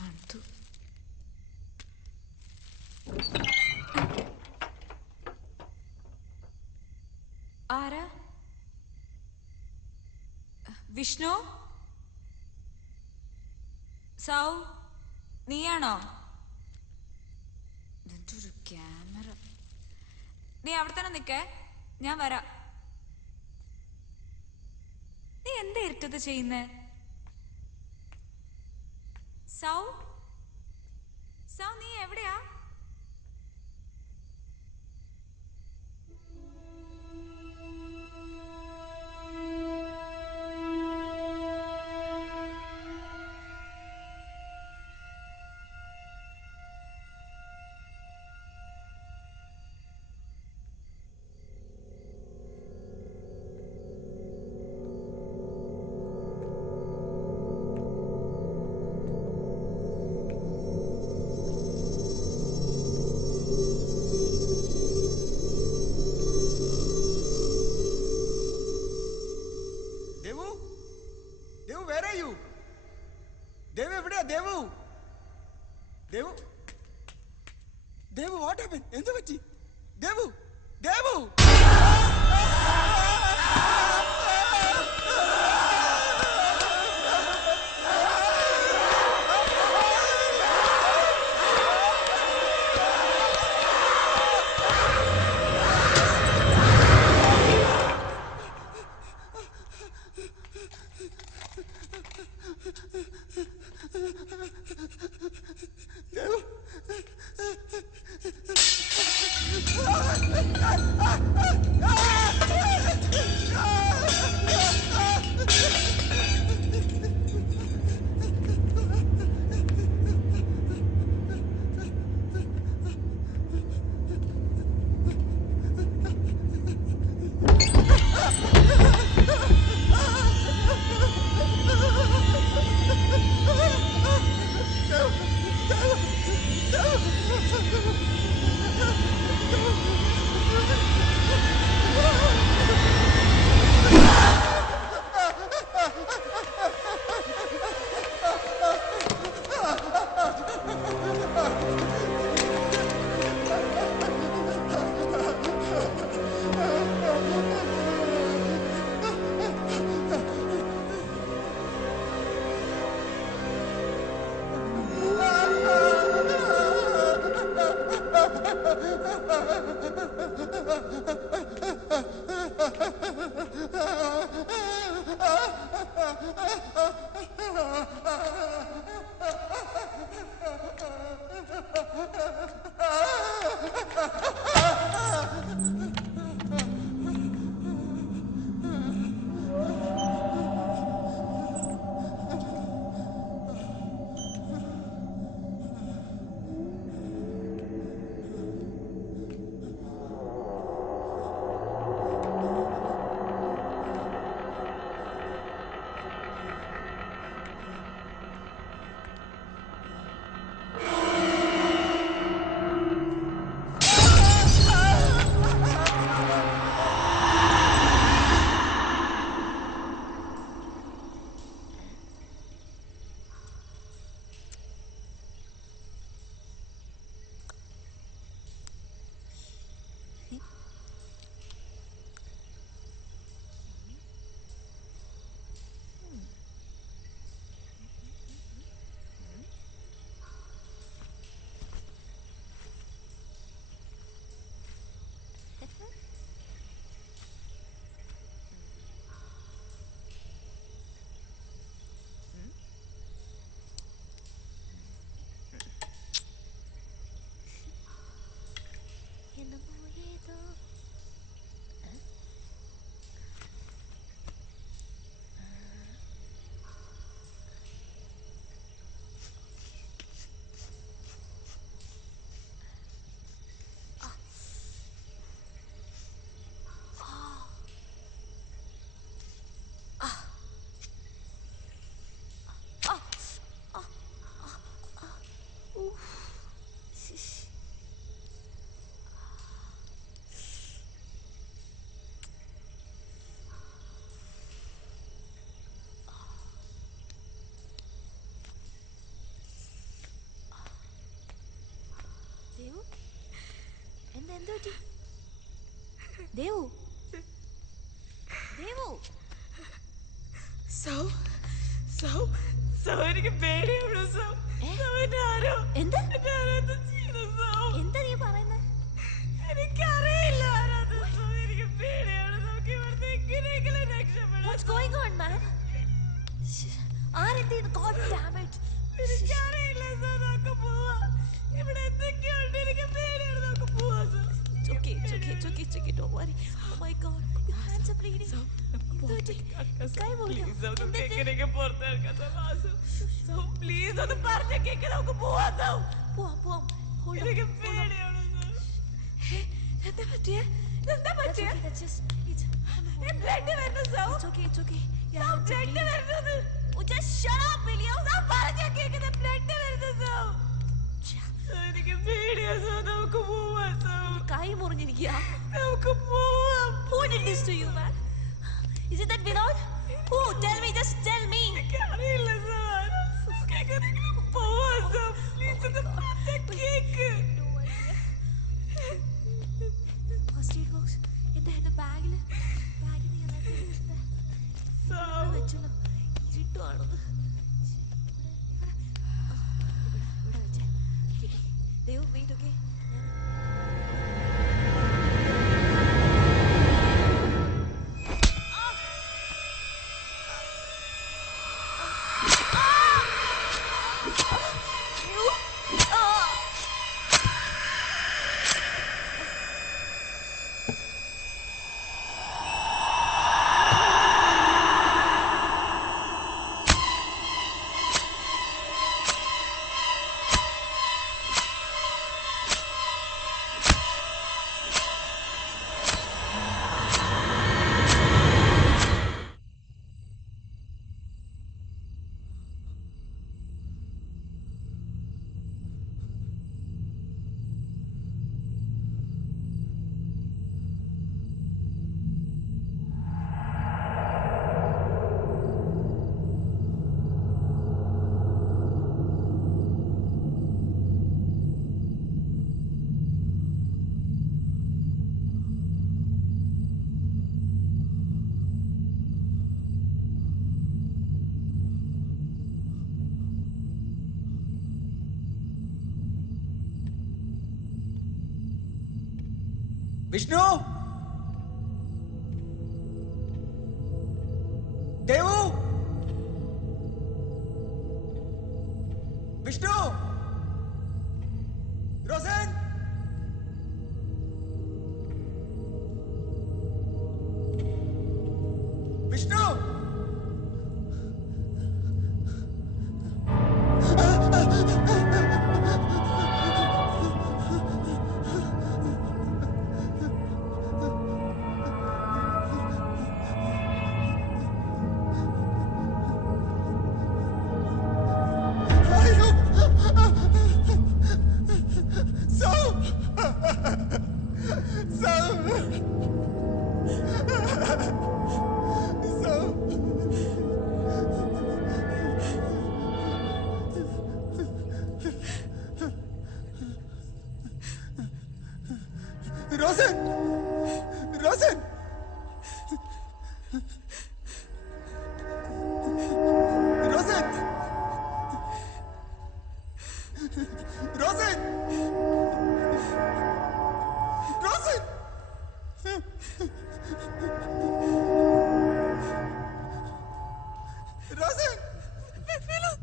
തണുത്തു. ആരാ? വിഷ്ണു? സൗ, നീയാണോ? ഇതൊരു ക്യാമറ. നീ അവിടെ തന്നെ നിക്കേ, ഞാൻ വരാം. നീ എന്താ ഇരുട്ടത് ചെയ്യുന്നേ? സൗ, സൗ, നീ എവിടെയാ? എന്ത് പറ്റി? ദേവു, ദേവു! എന്ത് പറ്റി? ദേവു ദേവു എനിക്ക് പേടിയാണ്. എന്താ നീ പറയുന്നത്? എനിക്കറിയില്ല. എനിക്ക് പേടിയാണ്. നമുക്ക് ഇവിടുന്ന് എങ്ങനെയെങ്കിലും രക്ഷപ്പെടാം. What's going on, man? ആരെന്ത്? God damn it. എനിക്കറിയില്ല സർ. നമുക്ക് പോവാം. ഇവിടെ എന്തൊക്കെയുണ്ട്. എനിക്ക് പേടിയാണ്. നമുക്ക് പോവാം sir. It's okay. Don't worry. Oh my God. Your hands are bleeding. കൈ മുറിഞ്ഞോ? എങ്ങനെയൊക്കെ പുറത്തിറക്കാം സർ. പ്ലീസ് ഒന്ന് പറഞ്ഞ കേക്ക്. നമുക്ക് പോവാം സർ. പോവാം. എനിക്ക് പേടിയാണ് സർ. എന്താ പറ്റിയേ? That's just ബ്ലഡ് വരുന്നു sir. It's okay. Yeah, blood വരുന്നത്. just shut up, William. പറഞ്ഞ കേക്ക്. ബ്ലഡ് വരുന്നു സർ. എനിക്ക് പേടിയാ സർ. നമുക്ക് പോവാം സർ. കൈ മുറിഞ്ഞിരിക്കുക. നമുക്ക് പോവാം. Who did this to you, man? Is it that Vinod? Who? Tell me, just tell me. എനിക്കറിയില്ല സർ. നമുക്ക് പോവാം സർ. പ്ലീസ് ഒന്ന് പറഞ്ഞ കേക്ക്. First aid box. എന്റെ ബാഗിൽ വെച്ചല്ലോ. ഇരുട്ടുവാണത്. ഇവിടെ വെച്ചേ. ദൈവം wait. Okay. Vishnu, Devu, Vishnu, Rosen, Vishnu. Rosen! Rosen! Rosen! Rosen! Rosen! Rosen! Vinod!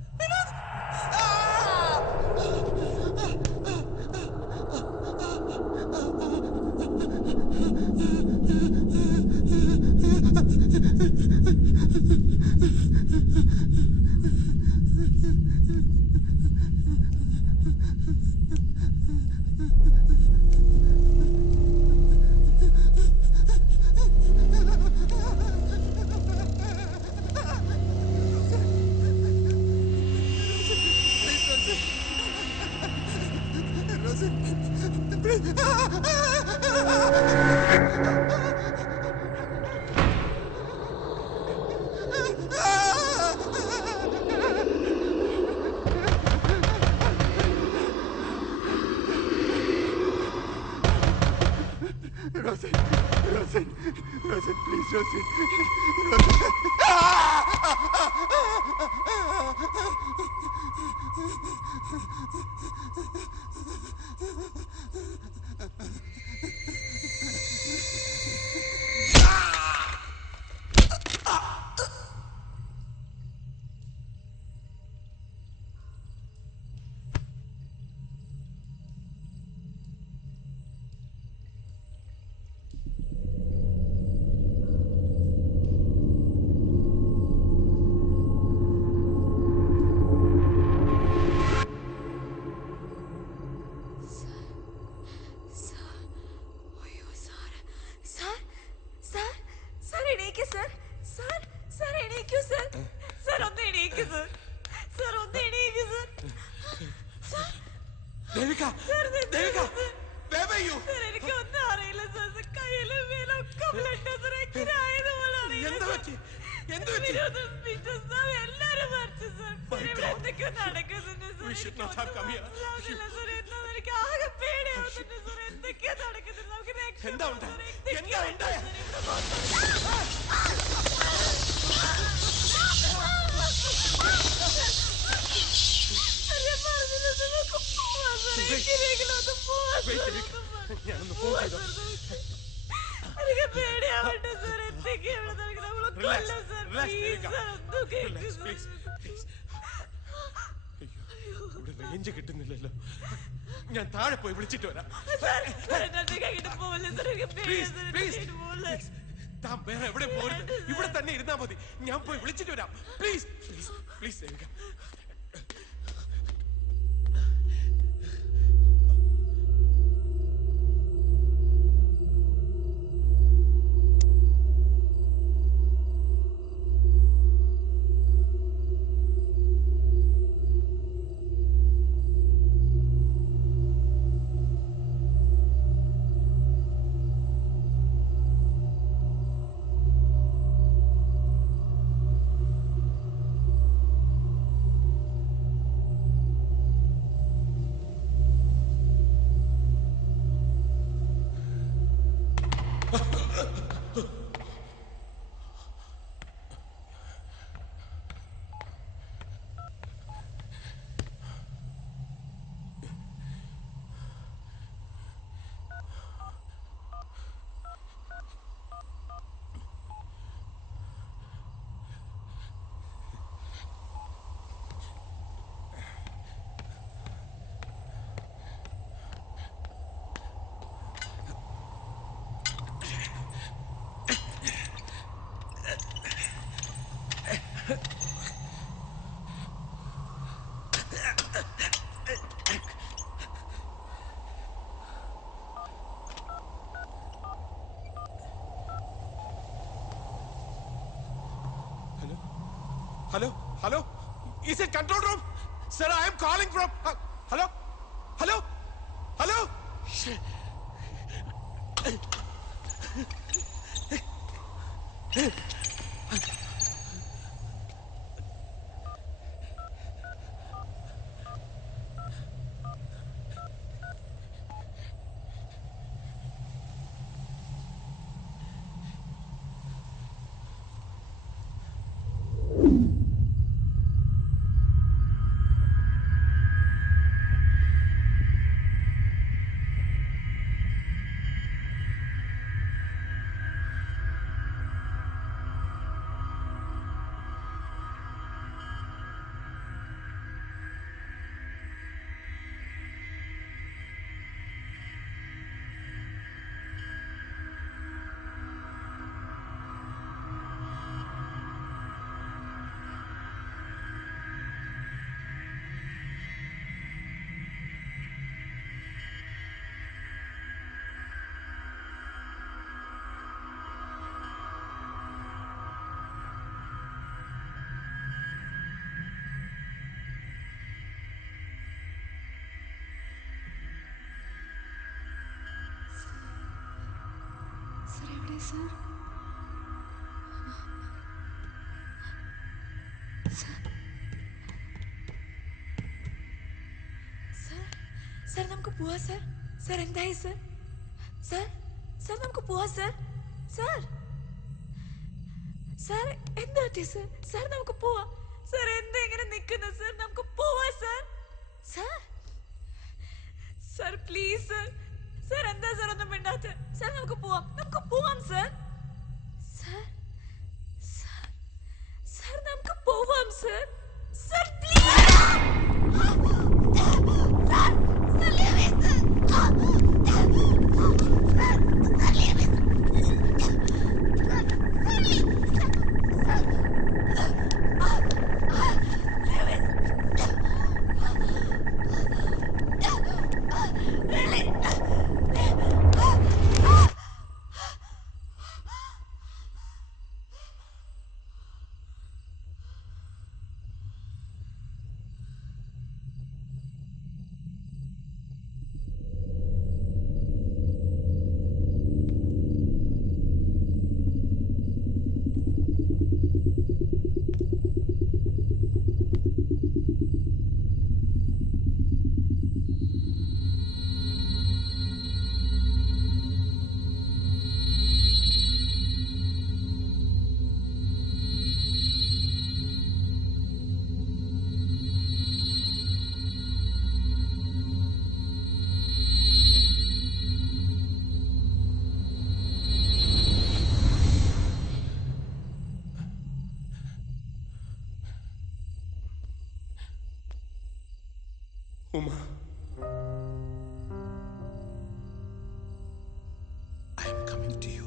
Rosen, please, Rosen. Devika! Devika! Where were you? എനിക്കൊന്നും അറിയില്ല സാർ. കയ്യിലും മേലൊക്കെ ബ്ലഡ് എന്ത് പറ്റി? എന്ത് പറ്റി? എല്ലാരും മരിച്ചു സാർ. ഇവിടെ എന്തൊക്കെയോ നടക്കുന്നുണ്ട് sir. We should not have come here. എനിക്ക് ആകെ പേടിയാവുന്നുണ്ട് സാർ. എന്തൊക്കെയാ നടക്കുന്നുണ്ട്? നമുക്ക് എന്താ ഉണ്ടായത്? എന്താ ഉണ്ടായത്? ഞാനൊന്ന് ഫോൺ ചെയ്തോ. എനിക്ക് പേടിയാവട്ടെ സാർ. എന്തൊക്കെയാ ഇവിടെ നടക്കുന്നത്? നമ്മളെ കൊല്ലും സാർ. പ്ലീസ് സാർ, ഒന്ന് കേൾക്ക് സാർ. ഇവിടെ റേഞ്ച് കിട്ടുന്നില്ലല്ലോ. ഞാൻ താഴെ പോയി വിളിച്ചിട്ട് വരാം. താൻ വേറെ എവിടെ പോരുത്. ഇവിടെ തന്നെ ഇരുന്നാ മതി. ഞാൻ പോയി വിളിച്ചിട്ട് വരാം. Please please please Devika. Hello? Hello? Is it control room? Sir, I am calling from... Hello? Hello? Hello? Shit. Sir? Sir, നമുക്ക് പോവാം സർ. സർ എന്തായി സർ? സർ നമുക്ക് പോവാം സർ. സാർ സാർ എന്താ സർ? സാർ നമുക്ക് പോവാം. സാർ എന്താ ഇങ്ങനെ നിൽക്കുന്നത്? സാർ നമുക്ക് പോവാം sir. Sir sir please sir. Sir എന്താ സാർ ഒന്നും മിണ്ടാത്ത? സാർ നമുക്ക് പോവാം. നമുക്ക് പോവാം സാർ. സാർ സാർ സാർ നമുക്ക് പോവാം sir. Sir please. Uma, I am coming to you.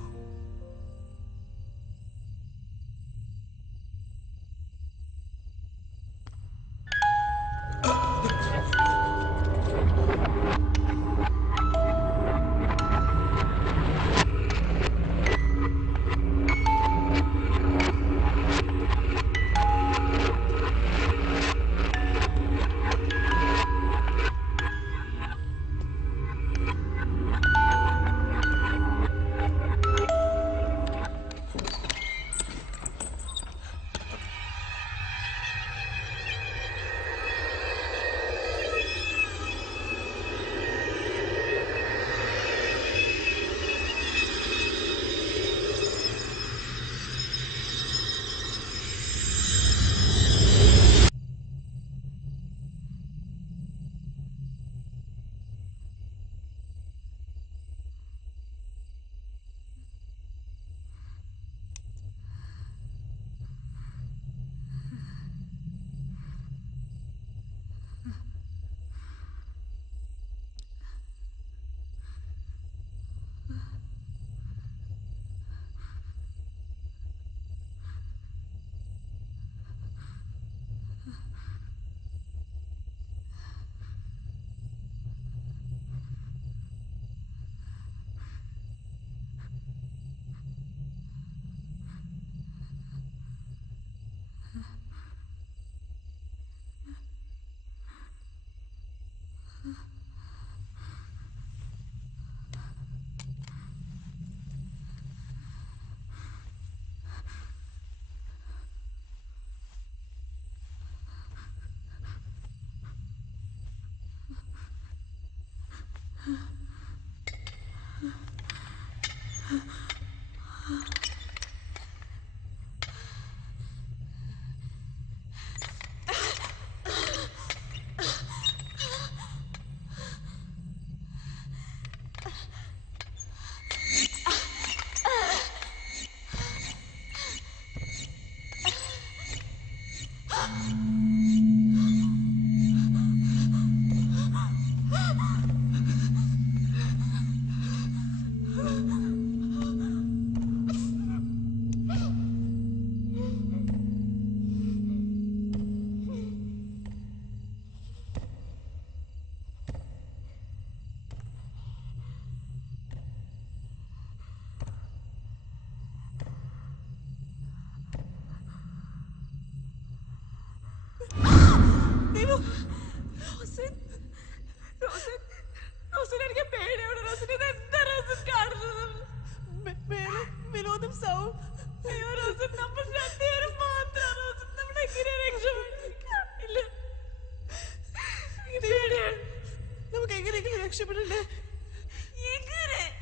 രക്ഷപ്പെടണ്ടേ?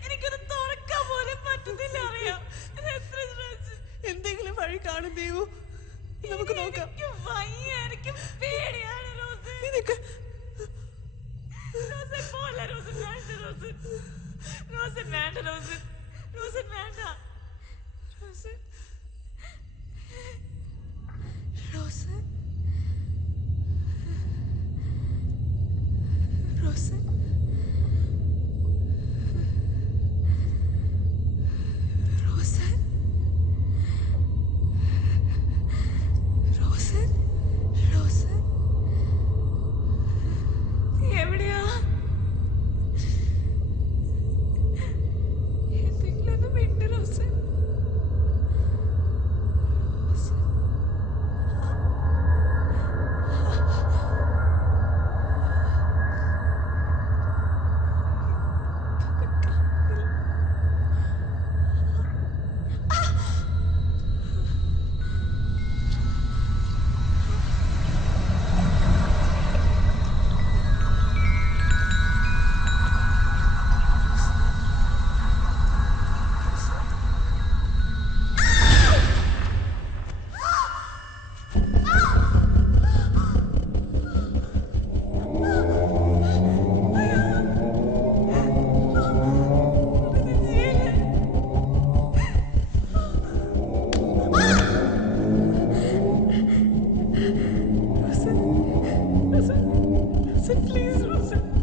എനിക്കൊന്ന് തുറക്കാൻ പോലും പറ്റുന്നില്ല അറിയാം. എന്തെങ്കിലും വഴി കാണും ദേവു, നമുക്ക് നോക്കാം. നിനക്ക് എവിടെയാ? എന്തെങ്കിലും ഒന്ന് മിണ്ട് റോസ്. Rosa, please, Rosa.